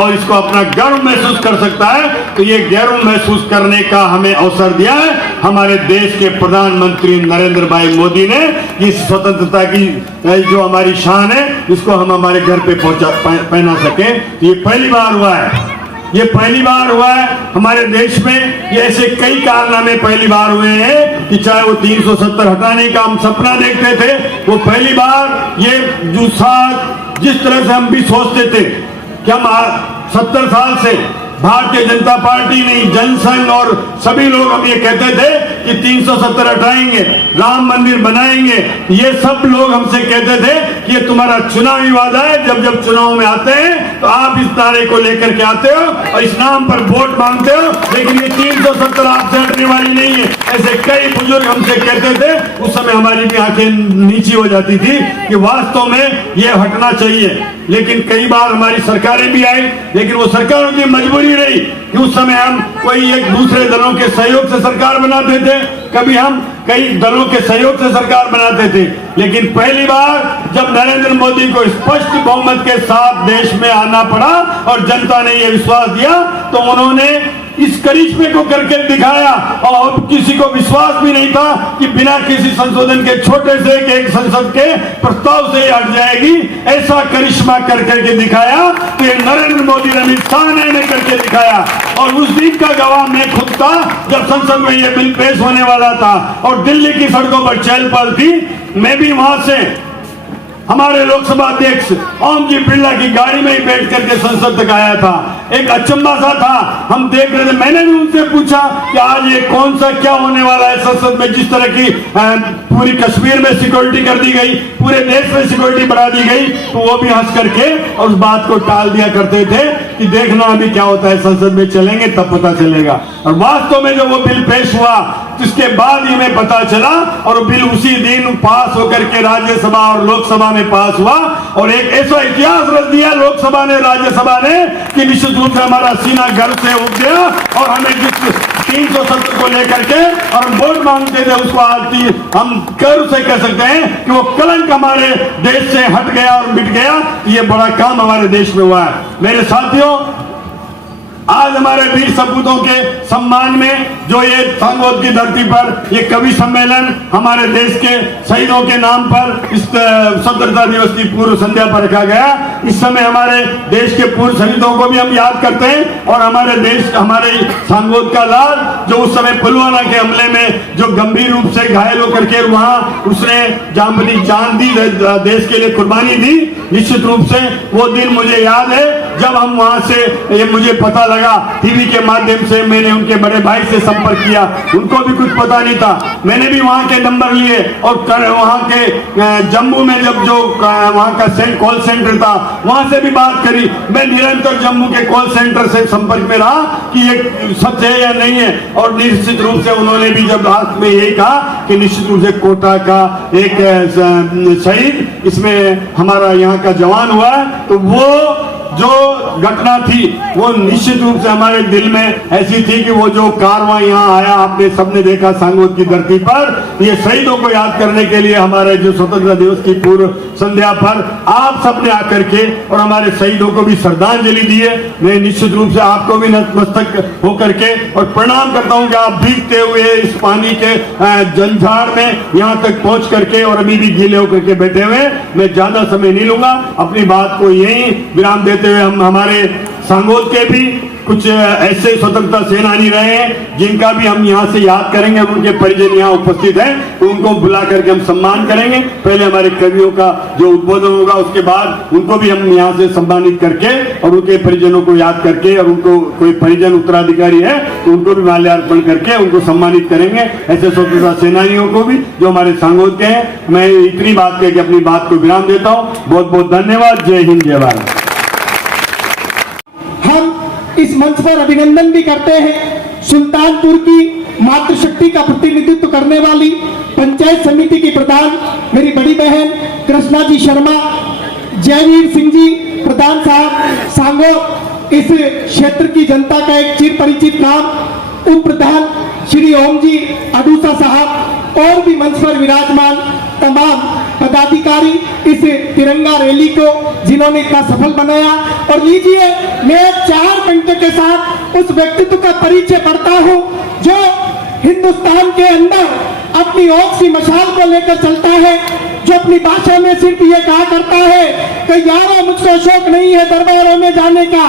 और इसको अपना गर्व महसूस कर सकता है। तो ये गर्व महसूस करने का हमें अवसर दिया है हमारे देश के प्रधानमंत्री नरेंद्र भाई मोदी ने। इस स्वतंत्रता की जो हमारी शान है इसको हम हमारे घर पे पहना सके। ये पहली बार हुआ है, ये पहली बार हुआ है हमारे देश में। ये ऐसे कई कारनामे पहली बार हुए हैं कि चाहे वो 370 हटाने का हम सपना देखते थे, वो पहली बार ये जो जिस तरह से हम भी सोचते थे कि हम 70 साल से भारतीय जनता पार्टी नहीं, जनसंघ और सभी लोग हम ये कहते थे कि 370 हटाएंगे, राम मंदिर बनाएंगे। ये सब लोग हमसे कहते थे कि ये तुम्हारा चुनावी वादा है, जब जब चुनाव में आते हैं तो आप इस नारे को लेकर के आते हो और इस नाम पर वोट मांगते हो, लेकिन ये 370 आपसे हटने वाली नहीं है। ऐसे कई बुजुर्ग हमसे कहते थे, उस समय हमारी भी आंखें नीची हो जाती थी कि वास्तव में ये हटना चाहिए। लेकिन कई बार हमारी सरकारें भी आई, लेकिन वो सरकारों की मजबूरी रही कि उस समय हम कोई एक दूसरे दलों के सहयोग से सरकार बनाते थे, कभी हम कई दलों के सहयोग से सरकार बनाते थे। लेकिन पहली बार जब नरेंद्र मोदी को स्पष्ट बहुमत के साथ देश में आना पड़ा और जनता ने यह विश्वास दिया, तो उन्होंने इस करिश्मे को करके दिखाया और किसी को विश्वास भी नहीं था कि बिना किसी संशोधन के छोटे से एक संसद के प्रस्ताव से हट जाएगी। ऐसा करिश्मा करके दिखाया तो ये नरेंद्र मोदी अमित शाह ने करके दिखाया। और उस दिन का गवाह मैं खुद था जब संसद में ये बिल पेश होने वाला था और दिल्ली की सड़कों पर चहल पहल थी। मैं भी वहां से हमारे लोकसभा अध्यक्ष ओम जी बिरला की गाड़ी में ही बैठ करके संसद तक आया था। एक अचंभा सा था। हम देख रहे थे, मैंने भी उनसे पूछा कि आज ये कौन सा क्या होने वाला है संसद में, जिस तरह की पूरी कश्मीर में सिक्योरिटी कर दी गई, पूरे देश में सिक्योरिटी बढ़ा दी गई, तो वो भी हंस करके और उस बात को टाल दिया करते थे कि देखना अभी क्या होता है, संसद में चलेंगे तब पता चलेगा। और वास्तव में जब वो बिल पेश हुआ इसके बाद ही हमें पता चला, और बिल उसी दिन पास होकर के राज्यसभा और लोकसभा में पास हुआ, और एक ऐसा इतिहास रच दिया लोकसभा ने, राज्यसभा ने, कि निश्चित रूप से हमारा सीना गर्व से उठ गया। और हमें जिस 370 को लेकर के और हम वोट मांगते थे, उसको आज हम गर्व से कह सकते हैं कि वो कलंक हमारे देश से हट गया और मिट गया। ये बड़ा काम हमारे देश में हुआ है। मेरे साथियों, आज हमारे वीर सपूतों के सम्मान में जो ये सांगोद की धरती पर ये कवि सम्मेलन हमारे देश के शहीदों के नाम पर इस स्वतंत्रता दिवस की पूर्व संध्या पर रखा गया। इस समय हमारे देश के पूर्व शहीदों को भी हम याद करते हैं, और हमारे देश, हमारे सांगोद का लाल जो उस समय पुलवामा के हमले में जो गंभीर रूप से घायल होकर के वहां उसने अपनी जान दी, देश के लिए कुर्बानी दी। निश्चित रूप से वो दिन मुझे याद है जब हम वहां से, ये मुझे पता लगा टीवी के माध्यम से, मैंने उनके बड़े भाई से संपर्क किया, उनको भी कुछ पता नहीं था। मैंने भी वहां के नंबर लिए और वहां के जम्मू में जब जो वहां का कॉल सेंटर था वहां से भी बात करी। मैं निरंतर जम्मू के कॉल सेंटर से संपर्क में रहा कि ये सच है या नहीं है, और निश्चित रूप से उन्होंने भी जब रात में यही कहा कि निश्चित रूप से कोटा का एक शहीद इसमें हमारा यहाँ का जवान हुआ है। तो वो जो घटना थी वो निश्चित रूप से हमारे दिल में ऐसी थी कि वो जो कारवां यहाँ आया, आपने सबने देखा सांगोद की धरती पर, ये शहीदों को याद करने के लिए हमारे जो स्वतंत्रता दिवस की पूर्व संध्या पर आप सबने आकर के और हमारे शहीदों को भी श्रद्धांजलि दी है। मैं निश्चित रूप से आपको भी नतमस्तक होकर के और प्रणाम करता हूँ कि आप भीगते हुए इस पानी के जंजाड़ में यहाँ तक पहुंच करके और अभी भी गीले होकर के बैठे हुए। मैं ज्यादा समय नहीं लूंगा, अपनी बात को यही विराम देते हुए हम हमारे सांगोद के भी कुछ ऐसे स्वतंत्रता सेनानी रहे हैं जिनका भी हम यहाँ से याद करेंगे, उनके परिजन यहाँ उपस्थित हैं, तो उनको बुला करके हम सम्मान करेंगे। पहले हमारे कवियों का जो उद्बोधन होगा, उसके बाद उनको भी हम यहाँ से सम्मानित करके और उनके परिजनों को याद करके, और उनको कोई परिजन उत्तराधिकारी है तो उनको भी माल्यार्पण करके उनको सम्मानित करेंगे, ऐसे स्वतंत्रता सेनानियों को भी जो हमारे सांगोद के हैं। मैं इतनी बात कह के अपनी बात को विराम देता हूँ। बहुत बहुत धन्यवाद। जय हिंद, जय भारत। हम इस मंच पर अभिनंदन भी करते हैं सुल्तानपुर की मातृशक्ति का प्रतिनिधित्व करने वाली पंचायत समिति की प्रधान मेरी बड़ी बहन कृष्णा जी शर्मा, जयवीर सिंह जी प्रधान साहब सांगोद, इस क्षेत्र की जनता का एक चिर परिचित नाम, उप प्रधान श्री ओम जी अडूसा साहब, और भी मंच पर विराजमान तमाम पदाधिकारी इस तिरंगा रैली को जिन्होंने इतना सफल बनाया। और लीजिए, मैं 4 मिनट के साथ उस व्यक्तित्व का परिचय पढ़ता हूं जो हिंदुस्तान के अंदर अपनी ओट की मशाल को लेकर चलता है, जो अपनी भाषा में सिर्फ ये कहा करता है कि यारों मुझको शौक नहीं है दरबारों में जाने का।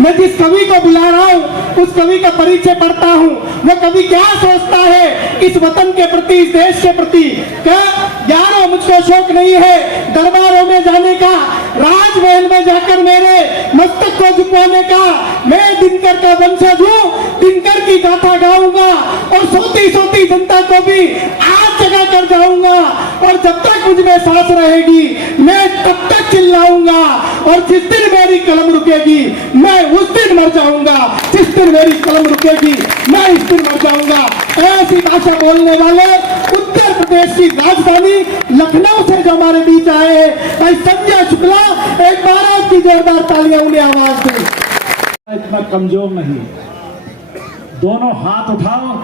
मैं जिस कवि को बुला रहा हूँ उस कवि का परिचय पढ़ता हूँ। वो कवि क्या सोचता है इस वतन के प्रति, इस देश के प्रति। क्या यारों मुझको शौक नहीं है दरबारों में जाने का, राजमहल में जाकर मेरे मस्तक को झुकवाने का। मैं दिनकर का वंशज हूँ, दिनकर की गाथा गाऊंगा और सोती सोती जनता को भी आज जगा कर जाऊंगा। और जब तक मुझ में सांस रहेगी मैं तब तक चिल्लाऊंगा, और जिस दिन मेरी कलम रुकेगी मैं उस दिन मर जाऊंगा। जिस दिन मेरी कलम रुकेगी मैं इस दिन मर जाऊंगा। ऐसी भाषा बोलने वाले उत्तर प्रदेश की राजधानी लखनऊ से जो हमारे बीच आए हैं, संजय शुक्ला, एक बार आपकी जोरदार तालियां उन्हें आवाज दें। इतना कमजोर नहीं, दोनों हाथ उठाओ।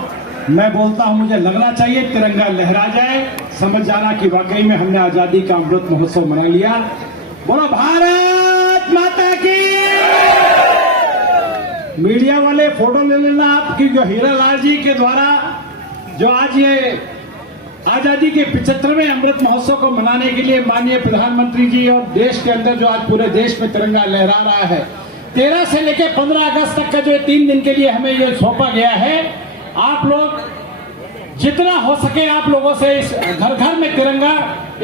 मैं बोलता हूं मुझे लगना चाहिए तिरंगा लहरा जाए, समझ जाना कि वाकई में हमने आजादी का अमृत महोत्सव मना लिया। बोलो भारत माता की। मीडिया वाले फोटो ले लेना आपकी, जो हीरालाल जी के द्वारा जो आज ये आजादी के 75वें अमृत महोत्सव को मनाने के लिए माननीय प्रधानमंत्री जी और देश के अंदर जो आज पूरे देश में तिरंगा लहरा रहा है, 13 से लेकर 15 अगस्त तक का जो 3 दिन के लिए हमें ये सौंपा गया है, आप लोग जितना हो सके आप लोगों से इस घर घर में तिरंगा,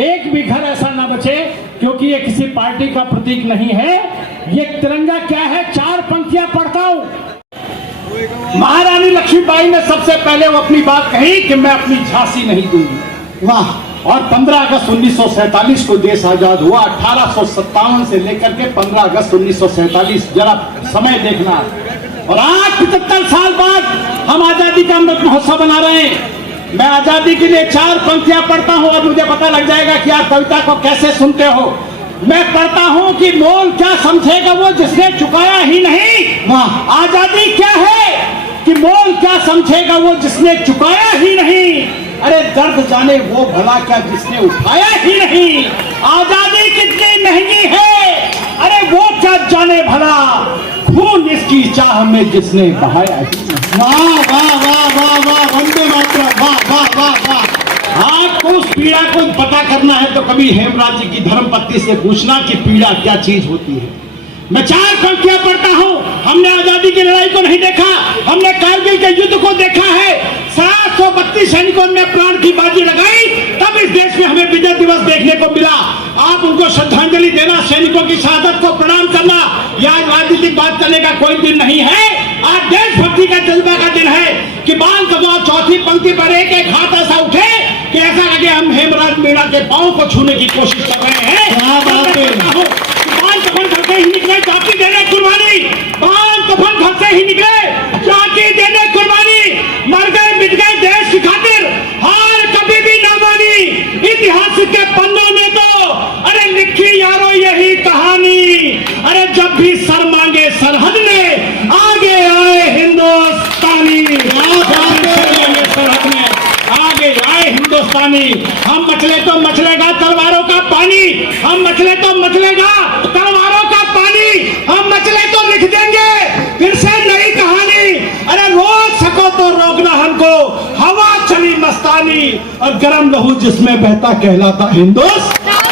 एक भी घर ऐसा ना बचे, क्योंकि ये किसी पार्टी का प्रतीक नहीं है, ये तिरंगा क्या है, 4 पंक्तियां पढ़ता हूं। महारानी लक्ष्मीबाई ने सबसे पहले वो अपनी बात कही कि मैं अपनी झांसी नहीं दूंगी। वाह। और 15 अगस्त 1947 को देश आजाद हुआ। 1857 से लेकर के 15 अगस्त 1947, जरा समय देखना। और आज 75 साल बाद हम आजादी का अमृत महोत्सव बना रहे हैं। मैं आजादी के लिए 4 पंक्तियां पढ़ता हूं और मुझे पता लग जाएगा कि आप कविता को कैसे सुनते हो। मैं पढ़ता हूं कि मोल क्या समझेगा वो जिसने चुकाया ही नहीं। वाह। आजादी क्या है कि मोल क्या समझेगा वो जिसने चुकाया ही नहीं। अरे दर्द जाने वो भला क्या जिसने उठाया ही नहीं। आजादी कितनी महंगी है, अरे वो क्या जाने भला, खून इसकी चाह में जिसने बहाया ही नहीं। वाह वाह वाह वाह वाह, वंदे मातरम, वाह वाह वाह वाह। आपको उस पीड़ा को पता करना है तो कभी हेमराज जी की धर्मपत्नी से पूछना कि पीड़ा क्या चीज होती है। मैं 4 पंक्तियां पढ़ता हूं। हमने आजादी की लड़ाई को नहीं देखा, हमने कारगिल के युद्ध को देखा है। 732 सैनिकों ने प्राण की बाजी लगाई, तब इस देश में हमें विजय दिवस देखने को मिला। आप उनको श्रद्धांजलि देना, सैनिकों की शहादत को प्रणाम करना, यह राजनीतिक बात करने का कोई दिन नहीं है। आज देशभक्ति का जज्बा का दिन है कि बाल कदवा 4थी पंक्ति पर एक एक हाथ ऐसा उठे कि ऐसा लगे हम हेमराज मीणा के पांव को छूने की कोशिश कर रहे हैं। क्या बात है। बाल कफन घर से ही निकले, जाति देने कुर्बानी। बाल कफन घर से ही निकले, जाति देने कुर्बानी। मर गए मिट गए देश की खातिर, हार कभी भी ना मानी। इतिहास के पन्नों में तो अरे लिखी यारो यही कहानी। अरे जब भी सर मांगे सरहद में आगे आए हिंदुस्तानी। सरहद में आगे आए हिंदुस्तानी। हम मचले तो मचलेगा तलवारों का पानी, हम मचले तो मचलेगा तलवारों का पानी। हम मचले तो लिख देंगे फिर से नई कहानी। अरे रोक सको तो रोकना हमको, हवा चली मस्तानी। और गरम लहू जिसमें बहता कहलाता हिंदुस्तान।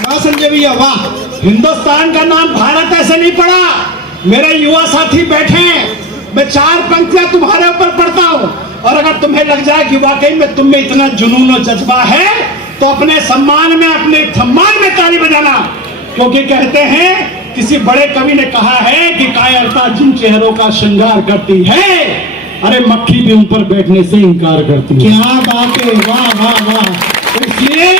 वाह संजय भैया, वाह। हिंदुस्तान का नाम भारत ऐसे नहीं पड़ा। मेरे युवा साथी बैठे हैं, मैं 4 पंक्तियां तुम्हारे ऊपर पढ़ता हूं और अगर तुम्हें लग जाए कि वाकई में तुम में इतना जुनून और जज्बा है तो अपने सम्मान में, अपने सम्मान में ताली बजाना। क्योंकि कहते हैं, किसी बड़े कवि ने कहा है कि कायरता जिन चेहरों का श्रृंगार करती है, अरे मक्खी भी उन पर बैठने से इंकार करती है। क्या बात है, वाह वाह वाह। इसलिए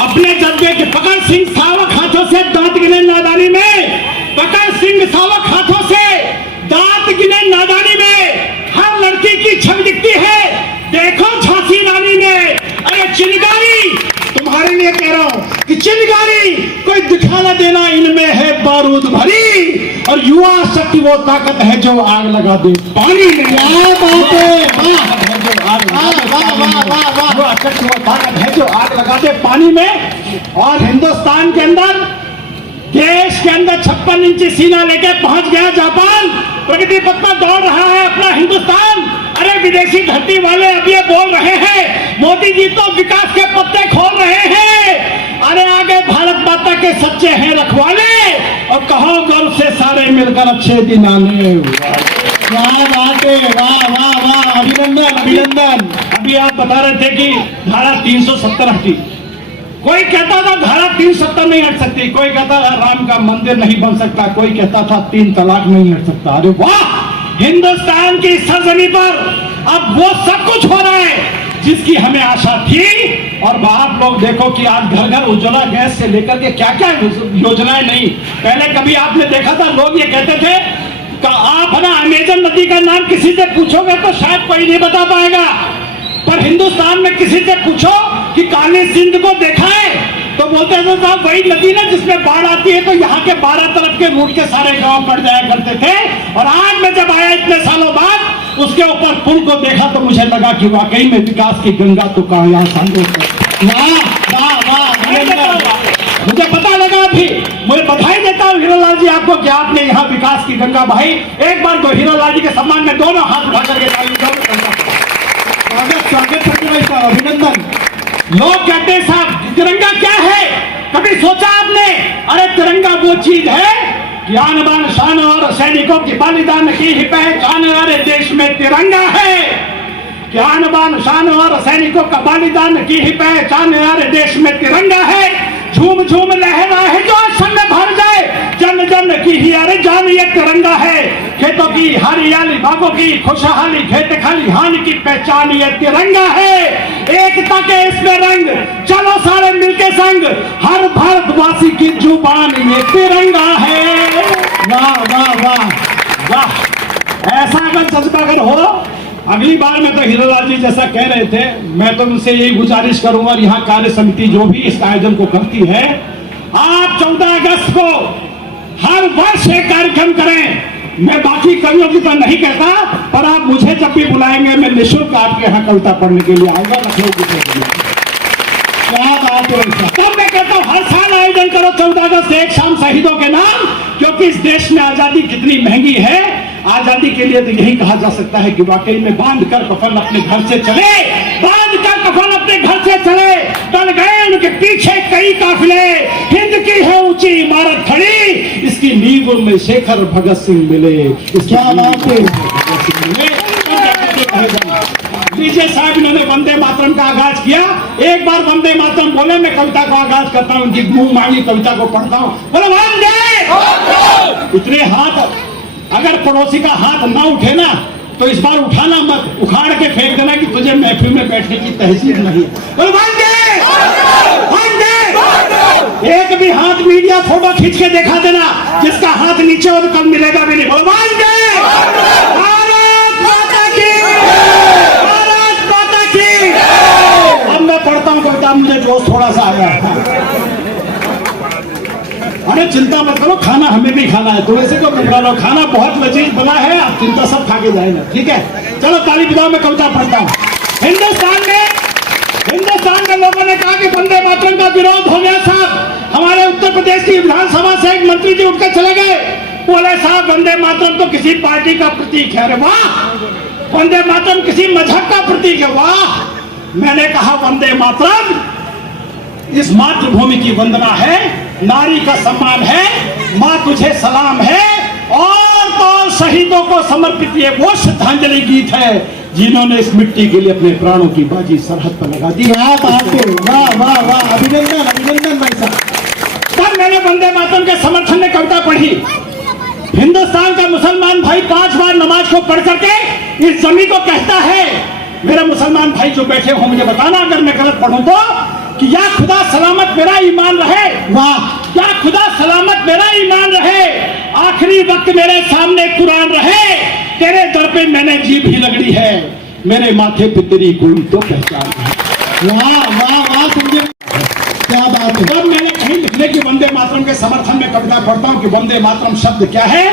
अपने जज्बे के पकड़ सिंह सावक हाथों से दांत गिने नादानी में, पकड़ सिंह सावक हाथों से दांत गिने नादानी में। हर लड़की की छवि दिखती है, देखो झांसी रानी में। अरे चिंगारी, तुम्हारे लिए कह रहा हूं कि चिंगारी कोई दिखाना देना इनमें है बारूद भरी। और युवा शक्ति वो ताकत है जो आग लगा दे पानी में। क्या बात है, वाह युवा शक्ति वो ताकत है जो आग लगा दे पानी में। और हिंदुस्तान के अंदर, देश के अंदर 56 इंची सीना लेके पहुंच गया जापान। प्रगति पथ पर दौड़ रहा है अपना हिंदुस्तान। अरे विदेशी धरती वाले अब ये बोल रहे हैं, मोदी जी तो विकास के पत्ते खोल रहे हैं। अरे आगे भारत माता के सच्चे हैं रखवाले, और कहो गर्व से सारे मिलकर अच्छे दिन आने। क्या बात है, वाह वाह वाह, अभिनंदन अभिनंदन। अभी आप बता रहे थे कि धारा 370 हटी। कोई कहता था धारा 370 नहीं हट सकती, कोई कहता था राम का मंदिर नहीं बन सकता, कोई कहता था 3 तलाक नहीं हट सकता। अरे वाह, हिंदुस्तान की सरजमी पर अब वो सब कुछ हो रहा है जिसकी हमें आशा थी। और आप लोग देखो कि आज घर घर उज्ज्वला गैस से लेकर के क्या क्या योजनाएं नहीं। पहले कभी आपने देखा था लोग ये कहते थे कि आप है ना अमेजन नदी का नाम किसी से पूछोगे तो शायद कोई नहीं बता पाएगा, पर हिंदुस्तान में किसी से पूछो कि काली सिंध को देखा है तो बोलते थे साहब वही नदी ना जिसमें बाढ़ आती है तो यहाँ के 12 तरफ के रूट के सारे गांव पड़ जाया करते थे। और आज मैं जब आया इतने सालों बाद उसके ऊपर पुल को देखा तो मुझे लगा कि वाकई में विकास की गंगा तो कहाँ मुझे पता लगा। भी मुझे बधाई देता हूँ हीरोलाल जी आपको कि आपने यहाँ विकास की गंगा बहाई। एक बार तो हीरोलाल जी के सम्मान में दोनों हाथ उठा करके स्वागत, अभिनंदन। लोग कहते हैं साहब तिरंगा क्या है, कभी सोचा आपने? अरे तिरंगा वो चीज है कि आन बान शान और सैनिकों की बलिदान की ही पहचान। अरे देश में तिरंगा है कि आन बान शान और सैनिकों का बलिदान की ही पहचान। अरे देश में तिरंगा है, झूम झूम लहरा है जो संग भर जाए, जन जन की ही अरे जान ये तिरंगा है, खेतों की हरियाली बागों की खुशहाली, खेत खलिहान की पहचान ये तिरंगा है, एकता के इसमें रंग चलो सारे मिलके संग, हर भारतवासी की जुबान ये तिरंगा है। वाह वाह वाह वाह, ऐसा अगर जज्बा अगर हो, अगली बार में तो हीरालाल जी जैसा कह रहे थे, मैं तो उनसे यही गुजारिश करूंगा, और यहाँ कार्य समिति जो भी इस आयोजन को करती है, आप 14 अगस्त को हर वर्ष एक कार्यक्रम करें। मैं बाकी कवियों की तो नहीं कहता, पर आप मुझे जब भी बुलाएंगे मैं निःशुल्क आपके यहाँ कविता पढ़ने के लिए आऊंगा लखनऊ की। क्या बात है, तब मैं कहता हूँ हर साल आयोजन करो 14 अगस्त एक शाम शहीदों के नाम, क्योंकि इस देश में आजादी कितनी महंगी है। आजादी के लिए तो यही कहा जा सकता है कि वाकई में बांध कर कफन अपने घर से चले, बांध कर कफन अपने घर से चले, टल गए उनके पीछे कई काफिले, हिंद की है ऊंची इमारत खड़ी, इसकी नींव में शेखर भगत सिंह मिले। क्या बात है, डीजे साहब इन्होंने वंदे मातरम का आगाज किया, एक बार वंदे मातरम बोले, मैं कविता को आगाज करता हूँ, उनकी मुंह मांगी कविता को पढ़ता हूँ, बोले वंदे। इतने हाथ, अगर पड़ोसी का हाथ ना उठे ना तो इस बार उठाना मत, उखाड़ के फेंक देना कि तुझे महफिल में बैठने की तहसील नहीं। बोले वंदे वंदे। एक भी हाथ मीडिया फोटो खींच के दिखा देना जिसका हाथ नीचे हो तो कल मिलेगा भी नहीं। बोले वंदे भारत माता की, भारत माता की। अब मैं पढ़ता हूँ कविता, मुझे जोश थोड़ा सा आ गया। अरे चिंता मत करो, खाना हमें भी खाना है, थोड़े से को घबरा लो, खाना बहुत लजीज बना है, आप चिंता सब खा के जाएंगे, ठीक है। चलो ताली बजाओ, मैं कविता पढ़ता हूँ। हिंदुस्तान के लोगों ने कहा कि वंदे मातरम का विरोध हो गया साहब। हमारे उत्तर प्रदेश की विधानसभा से एक मंत्री जी उठकर चले गए, बोले साहब वंदे मातरम तो किसी पार्टी का प्रतीक है। अरे वाह, वंदे मातरम किसी मजहब का प्रतीक है, वाह। मैंने कहा वंदे मातरम इस मातृभूमि की वंदना है, नारी का सम्मान है, माँ तुझे सलाम है, और तो शहीदों को समर्पित ये वो श्रद्धांजलि गीत है जिन्होंने इस मिट्टी के लिए अपने प्राणों की बाजी सरहद पर लगा दी। वाह वाह वाह, अभिनंदन अभिनंदन भाई साहब। तब मैंने वंदे मातरम के समर्थन में कविता पढ़ी। हिंदुस्तान का मुसलमान भाई 5 बार नमाज को पढ़ करके इस जमीन को कहता है, मेरे मुसलमान भाई जो बैठे हो मुझे बताना अगर मैं गलत पढ़ूं तो, कि या खुदा सलामत मेरा ईमान रहे, वाह, या खुदा सलामत मेरा ईमान रहे, आखिरी वक्त मेरे सामने कुरान रहे, तेरे दर पे मैंने जीभ ही रगड़ी है, मेरे माथे पे तेरी कोई तो पहचान है। वाह वाह वाह, समझे क्या बात है। जब मैंने कहीं लिखने की वंदे मातरम के समर्थन में कविता पढ़ता हूँ कि वंदे मातरम शब्द क्या है,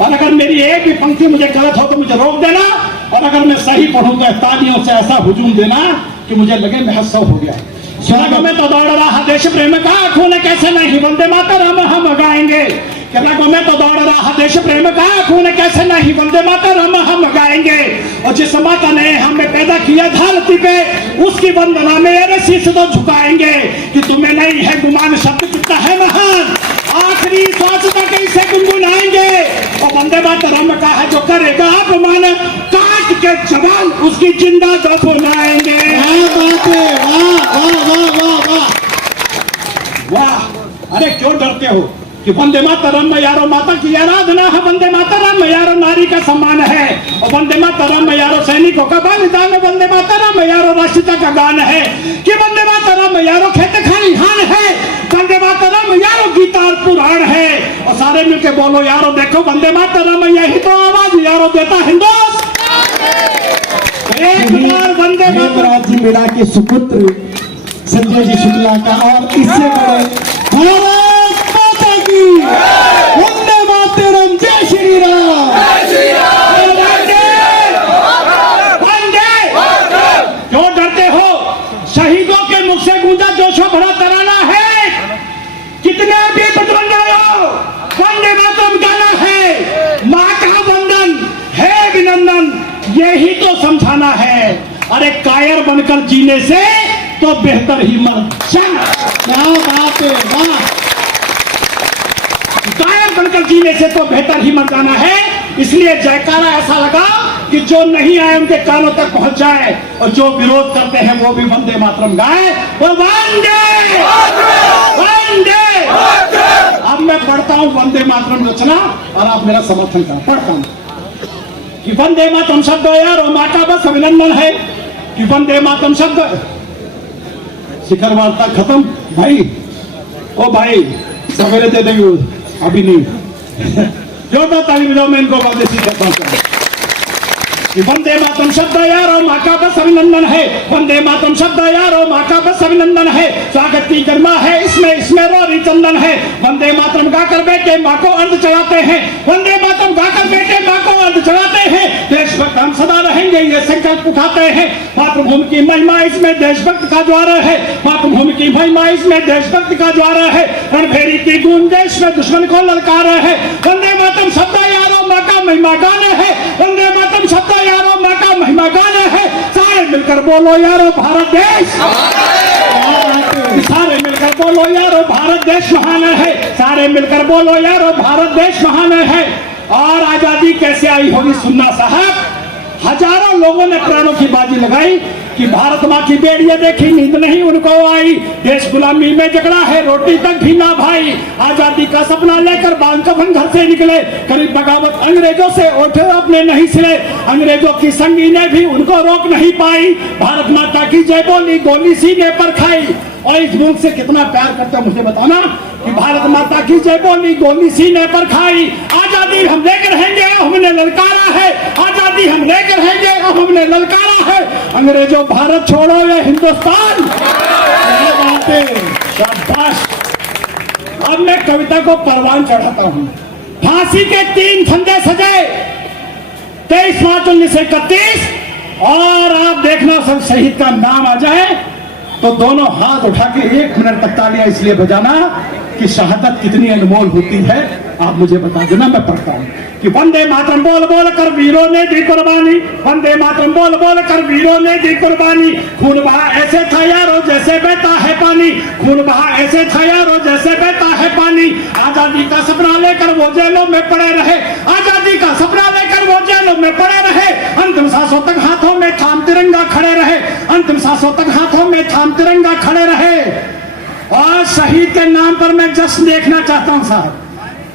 और अगर मेरी एक भी पंक्ति मुझे गलत हो तो मुझे रोक देना, और अगर मैं सही पढ़ूं तो तालियों से ऐसा हुजूम देना कि मुझे लगे मैं हस्सव हो गया। रगों में तो दौड़ रहा देश प्रेम का, खून कैसे नहीं वंदे मातरम हम गाएंगे। रगों में तो दौड़ रहा देश प्रेम का, खून कैसे नहीं वंदे मातरम हम गाएंगे। और जिस माता ने हमें पैदा किया धरती पे, उसकी वंदना में अरे शीश तो झुकाएंगे कि तुम्हें नहीं है गुमान शब्द कितना है महान, आखिरी श्वास तक इसे गुनगुनाएंगे। और वंदे मातरम का है जो करेगा अपमान, काट के जवान उसकी जिंदा दफनाएंगे। वाह, अरे क्यों डरते हो कि वंदे मातरम में यारो माता की आराधना है, वंदे मातरम में यारो नारी का सम्मान है, और वंदे मातरम में यारो सैनिकों का बलिदान, वंदे मातरम में यारो राष्ट्रपिता का गान है, कि वंदे मातरम में यारो खेत खलिहान है, वंदे मातरम में यारो गीता और पुराण है। और सारे मिलके बोलो यारो, देखो वंदे मातरम यही तो आवाज यारो देता हिंदुस्तान। एक बार वंदे मातरम जी मिला के सुपुत्र संजय जी शुक्ला का, और इससे बड़े भारत माता की, वंदे मातरम, जय श्री राम। क्यों डरते हो? शहीदों के मुख से गूंजा जोशो भरा तराना है, कितने भी बंद हो, वंदे मातरम गाना है, माँ का वंदन है अभिनंदन, यही तो समझाना है। अरे कायर बनकर जीने से तो बेहतर ही मर जाना। क्या बात है, वाह। कायर बनकर जीने से तो बेहतर ही मर जाना है, इसलिए जयकारा ऐसा लगा कि जो नहीं आए उनके कानों तक पहुंच जाए, और जो विरोध करते हैं वो भी वंदे मातरम गाए। और वंदे वंदे। अब मैं पढ़ता हूं वंदे मातरम रचना और आप मेरा समर्थन करें। पढ़ता हूं कि वंदे मातरम शब्द यार और माँ का बस अभिनंदन है कि वंदे मातरम शब्द। शिखर वार्ता खत्म भाई। ओ भाई सवेरे दे देंगे, अभी नहीं। जोरदार ताली बजाओ, मैं इनको वादेसी करता हूं कि वंदे मातरम शब्द यार और माँ का बस अभिनंदन है। वंदे मातरम शब्द यार और माँ का बस अभिनंदन है। स्वागत की गरिमा है इसमें रोरी चंदन है। वंदे मातरम गाकर बेटे माँ को अर्ध चढ़ाते हैं। वंदे मातरम गाकर बेटे माँ को अर्ध चढ़ाते हैं। देशभक्त हम सदा रहेंगे ये संकल्प उठाते हैं। मातृभूमि की महिमा इसमें देशभक्त का द्वार है। मातृभूमि की महिमा इसमें देशभक्त का द्वार है। रणभेरी की गूंज देश में दुश्मन को ललकार है। वंदे मातरम शब्द यार और माँ का महिमा गान है। वंदे मातरम शब्द यारो माँ का महिमा गान है। सारे मिलकर बोलो यारो भारत देश, सारे मिलकर बोलो यारो भारत देश महान है। सारे मिलकर बोलो यारो भारत देश महान है। और आजादी कैसे आई होगी सुनना साहब। हजारों लोगों ने प्राणों की बाजी लगाई कि भारत माँ की बेड़ियां देखी नींद नहीं उनको आई। देश गुलामी में जकड़ा है रोटी तक भी ना भाई। आजादी का सपना लेकर बांध कफन घर से निकले। करीब बगावत अंग्रेजों से उठे अपने नहीं सिले। अंग्रेजों की संगी ने भी उनको रोक नहीं पाई। भारत माता की जय बोली गोली सीने पर खाई। और इस मुल्क से कितना प्यार करते हो मुझे बताना कि भारत माता की जय बोली गोली सीने पर खाई। आजादी हम लेकर रहेंगे हमने ललकारा है। आजादी हम लेकर रहेंगे हमने ललकारा है। अंग्रेजों भारत छोड़ो या हिंदुस्तान। शाबाश। अब मैं कविता को परवान चढ़ाता हूं। फांसी के 3 फंदे सजे 23 मार्च 1931। और आप देखना सब शहीद का नाम आ जाए तो दोनों हाथ उठा के 1 मिनट तक तालियां इसलिए बजाना कि शहादत कितनी अनमोल होती है। आप मुझे बता देना, मैं पढ़ता हूं कि वंदे मातरम बोल बोल कर वीरों ने दी कुर्बानी। वंदे मातरम बोल बोल कर वीरों ने दी कुर्बानी। खून बहा ऐसे था यारो जैसे बहता है पानी। खून बहा ऐसे था यारो जैसे बहता है पानी। आजादी का सपना लेकर वो जेलों में पड़े रहे। आजादी का सपना लेकर वो जेलों में पड़े रहे। अंतिम सांसों तक हाथों में थाम तिरंगा खड़े रहे। अंतिम सांसों तक हाथों में थाम तिरंगा खड़े रहे। और शहीद के नाम पर मैं जश्न देखना चाहता हूं साहब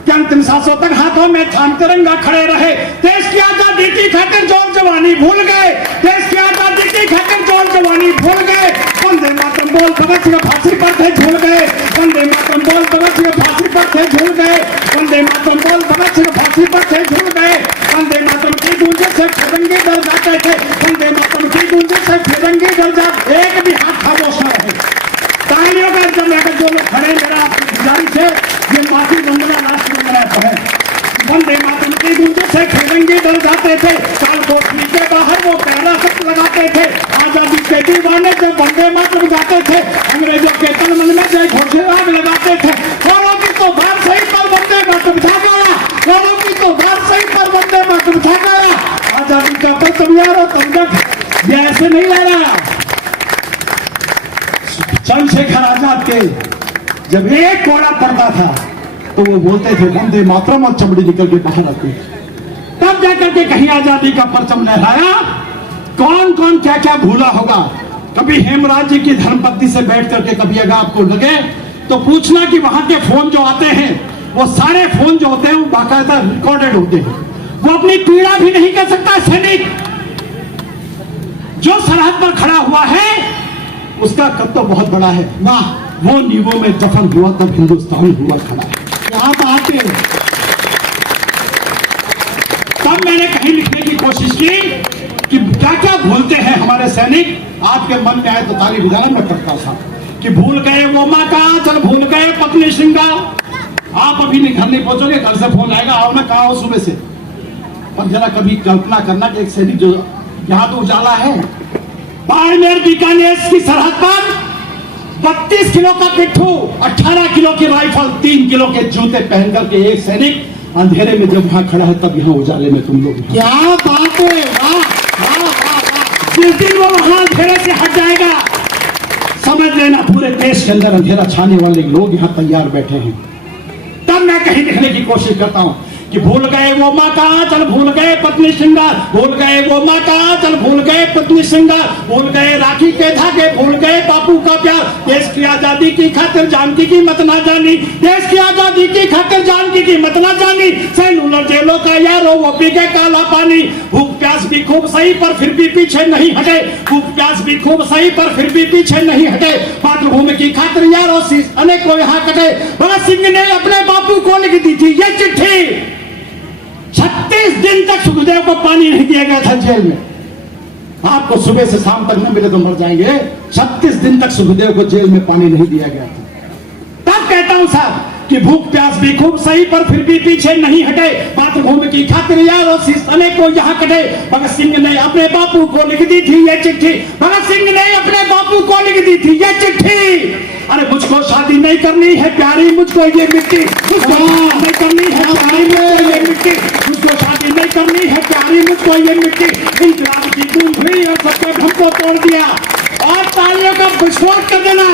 कि अंतिम सांसों तक हाथों में थाम तिरंगा खड़े रहे। देश की आजादी की खातिर जोर जवानी भूल गए। देश की आजादी की खातिर जोर जवानी भूल गए। वंदे मातरम बोल कवच में फांसी पर थे झूल गए। वंदे मातरम बोल कवच में फांसी पर थे झूल गए। वंदे मातरम बोल कवच में फांसी पर थे झूल गए। वंदे मातरम की गूंजे से फिरंगी डर जाते थे। वंदे मातरम की गूंजे से फिरंगी डर जाते। एक भी हाथ खामोश न रहे। तालियों का जब लेकर जो लोग खड़े मेरा आपकी गुजारिश है ये माफी वंदना राष्ट्र वंदना है। वंदे मातरम की गूंजे से फिरंगी डर जाते थे। काल कोठरी के बाहर वो पहला शब्द लगाते थे। आजादी के दीवाने जब वंदे मातरम गाते थे। अंग्रेजों के तन मन में जय घोषणा लगाते थे। लोगों की तो बात सही पर वंदे मातरम छा गया। लोगों की तो बात सही पर वंदे मातरम छा गया। आजादी का परचम यारो तुम तक ये ऐसे नहीं ले रहा। चंद्रशेखर आजाद के जब एक कोड़ा पड़ता था तो वो बोलते थे वंदे मातरम और चमड़ी निकल के बाहर आती। तब जाकर के कहीं आजादी का परचम लहराया। कौन कौन क्या क्या भूला होगा। कभी हेमराज जी की धर्मपत्नी से बैठ करके कभी अगर आपको लगे तो पूछना कि वहां के फोन जो आते हैं वो सारे फोन जो होते हैं वो बाकायदा रिकॉर्डेड होते हैं। वो अपनी पीड़ा भी नहीं कर सकता। सैनिक जो सरहद पर खड़ा हुआ है उसका कद तो बहुत बड़ा है। वाह, वो नीवों में दफन हुआ तब हिंदुस्तान हुआ खड़ा है। यहाँ आके तब मैंने कहीं लिखने की कोशिश की कि क्या क्या भूलते हैं हमारे सैनिक। आपके मन में आए तो ताली बजाना मैं करता था कि भूल गए वो माँ का आंचल, भूल गए पत्नी श्रृंगार। आप अभी नहीं घर नहीं पहुंचोगे, घर से फोन आएगा आओ ना कहा हो सुबह से। पर जरा कभी कल्पना करना कि एक सैनिक जो यहाँ तो उजाला है। बाड़मेर बीकानेर की सरहद पर 32 किलो का पिट्ठू, 18 किलो की राइफल, 3 किलो के जूते पहन करके एक सैनिक अंधेरे में जब वहां खड़ा है तब यहाँ उजाले में तुम लोग। क्या बात है, वाह वाह वाह। जिस दिन वो वहां अंधेरे से हट जाएगा समझ लेना पूरे देश के अंदर अंधेरा छाने वाले लोग यहाँ तैयार बैठे हैं। तब मैं कहीं लिखने की कोशिश करता हूं कि भूल गए वो माँ का आंचल, भूल गए पत्नी श्रृंगार, भूल गए वो माँ का आंचल, भूल गए पत्नी श्रृंगार, भूल गए राखी के धागे, भूल गए बापू का प्यार। देश की आजादी की खातिर जान की कीमत ना जानी, देश की आजादी की खातिर जान की कीमत ना जानी। सेलुलर जेलों का यारो वो पी के काला पानी। भूख प्यास भी खूब सही पर फिर भी पीछे नहीं हटे, भूख प्यास भी खूब सही पर फिर भी पीछे नहीं हटे। मातृभूमि की खातिर यारो शीश अनेकों यहाँ कटे। भगत सिंह ने अपने बापू को लिख दी थी ये चिट्ठी। 36 दिन तक सुखदेव को पानी नहीं दिया गया था जेल में। आपको सुबह से शाम तक न मिले तो मर जाएंगे। 36 दिन तक सुखदेव को जेल में पानी नहीं दिया गया था। तब कहता हूं साहब कि भूख प्यास भी खूब सही पर फिर भी पीछे नहीं हटे। मातृभूमि की खातिर यारों शीश अनेकों यहाँ कटे। भगत सिंह ने अपने बापू को लिख दी थी ये चिट्ठी। भगत सिंह ने अपने बापू को लिख दी थी ये चिट्ठी। अरे मुझको शादी नहीं करनी है प्यारी मुझको ये मिट्टी, मुझको नहीं करनी है प्यारी मुझको ये मिट्टी, मुझको शादी नहीं करनी है प्यारी मुझको ये मिट्टी। इंकलाब की गूंज हुई और सबके भ्रम को तोड़ दिया। और तालियों का विस्फोट कर देना,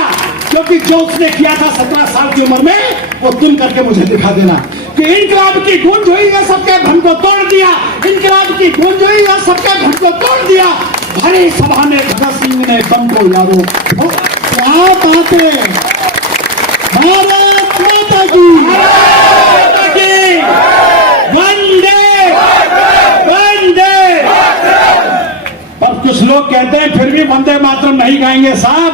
क्योंकि जो उसने किया था 17 साल की उम्र में वो तुम करके मुझे दिखा देना कि इंकलाब की गूंज हुई और सबके भ्रम को तोड़ दिया। इंकलाब की गूंज हुई और सबके भ्रम को तोड़ दिया। भरी सभा ने भगत सिंह ने दम को यारो। क्या बात है, भारत माता की, वंदे वंदे। पर कुछ लोग कहते हैं फिर भी वंदे मातरम नहीं गाएंगे साहब।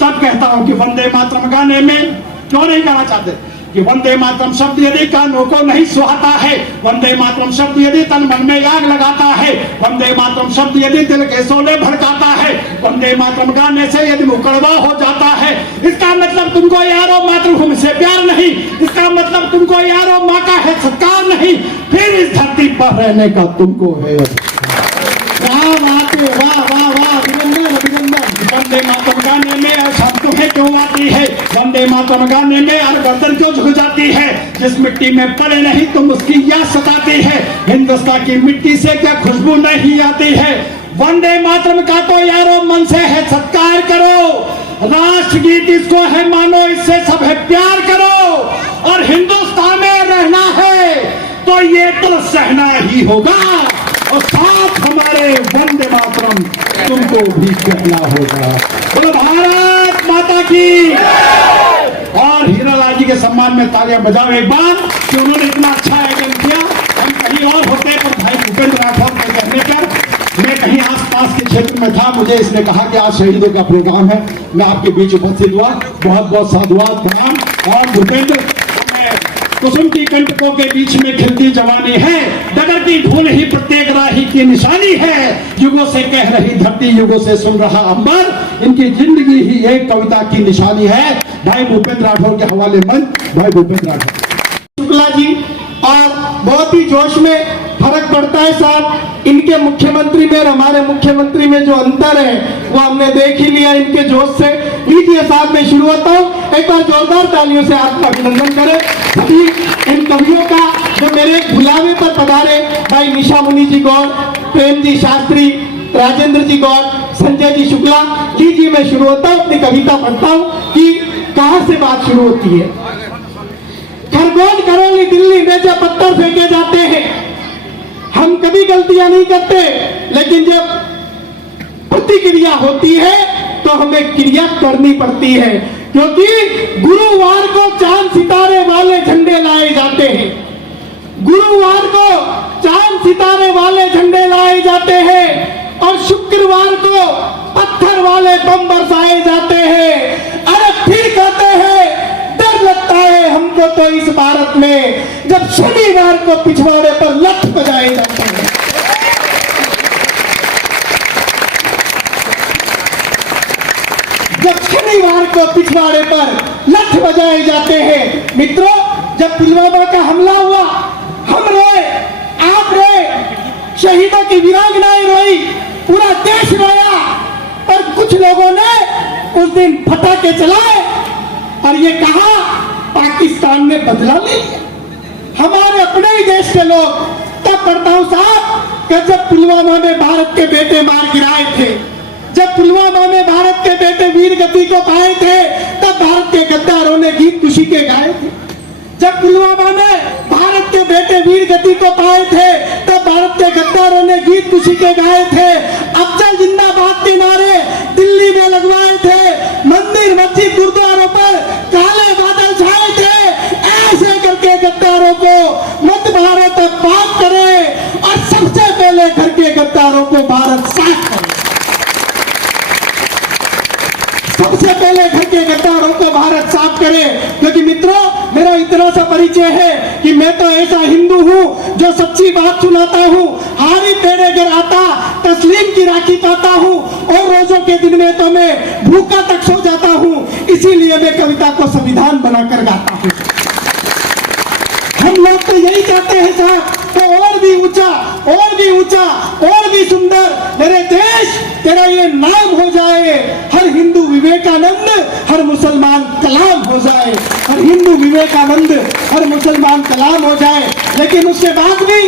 तब कहता हूं कि वंदे मातरम गाने में क्यों नहीं गाना चाहते कि वंदे मातरम शब्द यदि कानों को नहीं सुहाता है, वंदे मातरम शब्द यदि तन मन में आग लगाता है, वंदे मातरम शब्द यदि दिल के शोले भड़काता है, वंदे मातरम गाने से यदि मुंह कड़वा हो जाता है, इसका मतलब तुमको यारो मातृभूमि से प्यार नहीं, इसका मतलब तुमको यारो माँ का है सत्कार नहीं, फिर इस धरती पर रहने का तुमको है। क्या बात है, वाह वाह वाह, अभिनंदन अभिनंदन। वंदे मातरम गाने में अशांत तुम्हें क्यों आती है, वंदे मातरम गाने में गर्दन क्यों झुक जाती है, जिस मिट्टी में पड़े नहीं तुम उसकी याद सताती है, हिंदुस्तान की मिट्टी से क्या खुशबू नहीं आती है। वंदे मातरम का तो यारो मन से है सत्कार करो, राष्ट्रगीत इसको है मानो इससे सब है प्यार करो, और हिंदुस्तान में रहना है तो ये तो सहना ही होगा, और साथ हमारे वंदे मातरम तुमको भी कहना होगा। बोलो भारत माता की। और हीरालाल जी के सम्मान में तालियां बजाओ एक बार कि उन्होंने इतना अच्छा आयोजन किया। हम कहीं और होते पर भाई भूपेंद्र राठौर के कहने पर मैं कहीं आसपास के क्षेत्र में था, मुझे इसने कहा कि आज शहीदों का प्रोग्राम है, मैं आपके बीच उपस्थित हुआ। बहुत बहुत साधुवाद प्रणाम। और भूपेंद्र, कुसुम की कंटकों के बीच में खिलती जवानी है, डगर की धूल ही प्रत्येक राही की निशानी है, युगों से कह रही धरती युगों से सुन रहा अंबर, इनकी जिंदगी ही एक कविता की निशानी है। भाई भूपेंद्र राठौर के हवाले मंच, भाई भूपेंद्र राठौर। शुक्ला जी, और बहुत ही जोश में फर्क पड़ता है साहब, इनके मुख्यमंत्री में और हमारे मुख्यमंत्री में जो अंतर है वो हमने देख ही लिया इनके जोश से। लीजिए साहब, मैं शुरू होता हूँ, एक बार जोरदार तालियों से आपका अभिनंदन करें सभी इन कवियों का जो मेरे बुलावे पर पधारे। भाई निशा मुनि जी गौड़, प्रेम जी शास्त्री, राजेंद्र जी गौड़, संजय जी शुक्ला। लीजिए मैं शुरू होता हूँ, अपनी कविता पढ़ता हूँ कि कहाँ से बात शुरू होती है। खरगोन करौली दिल्ली में जब पत्थर फेंके जाते हैं, हम कभी गलतियां नहीं करते, लेकिन जब प्रतिक्रिया होती है तो हमें क्रिया करनी पड़ती है, क्योंकि गुरुवार को चांद सितारे वाले झंडे लाए जाते हैं, गुरुवार को चांद सितारे वाले झंडे लाए जाते हैं, और शुक्रवार को पत्थर वाले बम बरसाए जाते हैं। अरे फिर कहते हैं डर लगता है हमको तो इस भारत में, जब शनिवार को पिछवाड़े पर लठ बजाए जाते हैं। जब शनिवार को पिछवाड़े पर लठ बजाए जाते हैं। मित्रों, जब पुलवामा का हमला हुआ, हम रोए, आप रोए, शहीदों की वीरांगनाएं रोई, पूरा देश रोया, पर कुछ लोगों ने उस दिन पटाखे चलाए और ये कहा पाकिस्तान ने बदला ले लिया। हमारे अपने ही देश के लोग, तब पढ़ता हूं साहब कि जब पुलवामा में भारत के बेटे मार गिराए थे, जब पुलवामा में भारत के बेटे वीर गति को पाए थे, तब भारत के गद्दारों ने गीत खुशी के गाए थे। जब पुलवामा में भारत के बेटे वीर गति को पाए थे तब भारत के गद्दारों ने गीत खुशी के गाए थे। अफजल जिंदाबाद के नारे दिल्ली में लगवाए थे। मंदिर मस्जिद गुरुद्वारों पर काले बादल छाए थे। ऐसे करके गद्दारों को मत भारत अब बात करे और सबसे पहले घर के गद्दारों को भारत साफ करे। सबसे पहले घर के गद्दारों को भारत साफ करे। क्योंकि मित्रों, मेरा इतना सा परिचय है कि मैं तो ऐसा हिंदू हूँ जो सच्ची बात सुनाता हूँ। हारी पेड़े घर आता तस्लीम की राखी पाता हूँ और रोजों के दिन में तो मैं भूखा तक सो जाता हूँ। इसीलिए मैं कविता को संविधान बनाकर गाता हूँ। हम लोग तो यही चाहते हैं साहब, तो और भी ऊंचा, और भी ऊंचा, और भी सुंदर मेरे देश तेरा ये नाम हो जाए। हर हिंदू विवेकानंद, हर मुसलमान कलाम हो जाए। हर हिंदू विवेकानंद, हर मुसलमान कलाम हो जाए। लेकिन उसके बाद भी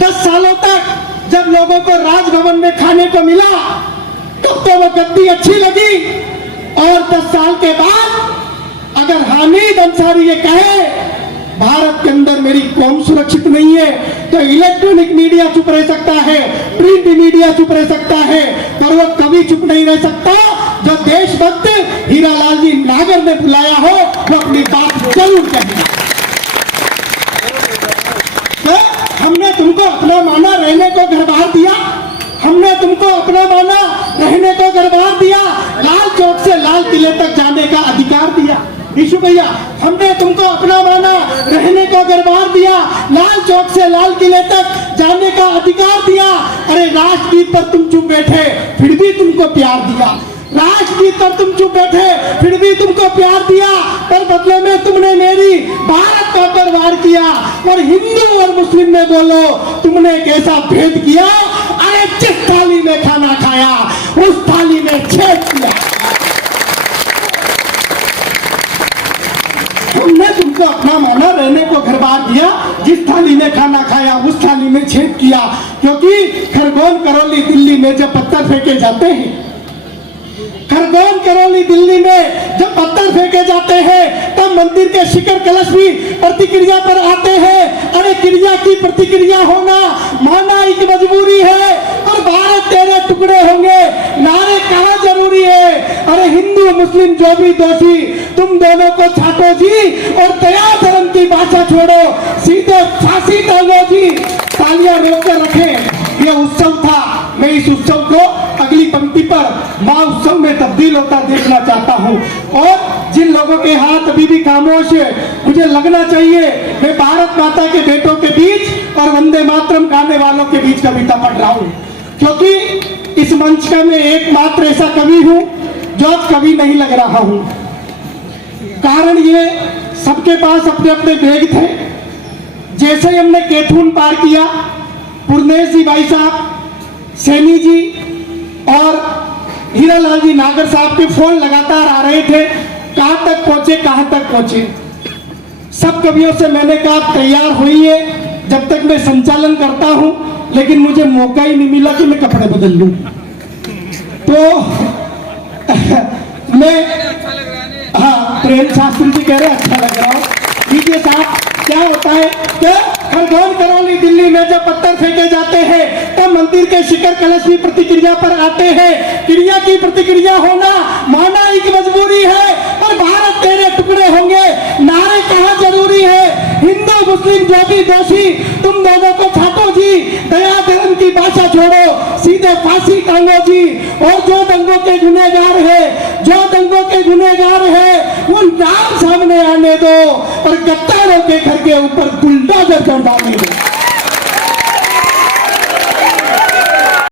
10 सालों तक जब लोगों को राजभवन में खाने को मिला तो वो गद्दी अच्छी लगी। और 10 साल के बाद अगर हामिद अंसारी ये कहे भारत के अंदर मेरी कौम सुरक्षित नहीं है, तो इलेक्ट्रॉनिक मीडिया चुप रह सकता है, प्रिंट मीडिया चुप रह सकता है, पर वो कभी चुप नहीं रह सकता। जो देशभक्त हीरालाल जी नागर ने बुलाया हो वो अपनी बात जरूर कहेगा। तो हमने तुमको अपना माना रहने को घर बार दिया। हमने तुमको अपना माना रहने को घर बार दिया। लाल चौक से लाल किले तक जाने का अधिकार दिया। ईशु भैया, हमने तुमको अपना माना रहने को गरबार दिया। लाल चौक से लाल किले तक जाने का अधिकार दिया। अरे राष्ट्रगीत पर तुम चुप बैठे फिर भी तुमको प्यार दिया। राष्ट्रगीत पर तुम चुप बैठे फिर भी तुमको प्यार दिया, पर बदले में तुमने मेरी भारत का परवार किया। और हिंदू और मुस्लिम में बोलो तुमने कैसा भेद किया। अरे जिस थाली में खाना खाया उस थाली में छेद किया। हमने तुमको अपना माना रहने को घर बार दिया। जिस थाली में खाना खाया उस थाली में छेद किया। क्योंकि खरगोन करौली दिल्ली में जब पत्थर फेंके जाते हैं, खरगोन करौली दिल्ली में जब पत्थर फेंके जाते हैं तब मंदिर के शिखर कलश भी प्रतिक्रिया पर आते हैं। अरे क्रिया की प्रतिक्रिया होना माना एक मजबूरी है। और भारत तेरे टुकड़े होंगे नारे कहाँ जरूरी है। अरे हिंदू मुस्लिम जो भी दोषी तुम दोनों को छाटो जी और दया धर्म की भाषा छोड़ो, सीधे फांसी टांगो जी। तालियां रोककर रखें। ये उत्सव था। मैं इस उत्सव को अगली पंक्ति पर माँ उत्सव में तब्दील होता देखना चाहता हूँ। और जिन लोगों के हाथ अभी भी खामोश है, मुझे लगना चाहिए मैं भारत माता के बेटों के बीच और वंदे मातरम गाने वालों के बीच कविता पढ़ रहा हूँ। क्योंकि इस मंच का मैं एकमात्र ऐसा कवि हूँ जो कवि नहीं लग रहा हूँ। कारण ये सबके पास अपने अपने बैग थे। जैसे ही हमने कैथून पार किया, पुरनेश जी भाई साहब, सैनी जी और हीरालाल जी नागर साहब के फोन लगातार आ रहे थे। कहां तक पहुंचे, कहां तक पहुंचे। सब कवियों से मैंने कहा तैयार हुई है, जब तक मैं संचालन करता हूं। लेकिन मुझे मौका ही नहीं मिला कि मैं कपड़े बदल लूं। तो मैं हाँ, प्रेम शास्त्री जी कह रहे अच्छा लग रहा हूँ। देखिए साहब, क्या होता है कि खरगोन करौली दिल्ली में जब पत्थर फेंके जाते हैं तब मंदिर के शिखर कलश भी प्रतिक्रिया पर आते हैं। क्रिया की प्रतिक्रिया होना माना एक मजबूरी है। और भारत तेरे टुकड़े होंगे नारे कहाँ जरूरी है। हिंदू मुस्लिम जो भी दोषी तुम दोनों को छाटो जी। दया धर्म की भाषा छोड़ो, सीधे फांसी टांगो जी। और जो दंगों के गुनहगार है, जो दंगों के गुनहगार है, उन नाम सामने आने दो और गद्दारों के घर के ऊपर बुलडोजर कर डालने दो।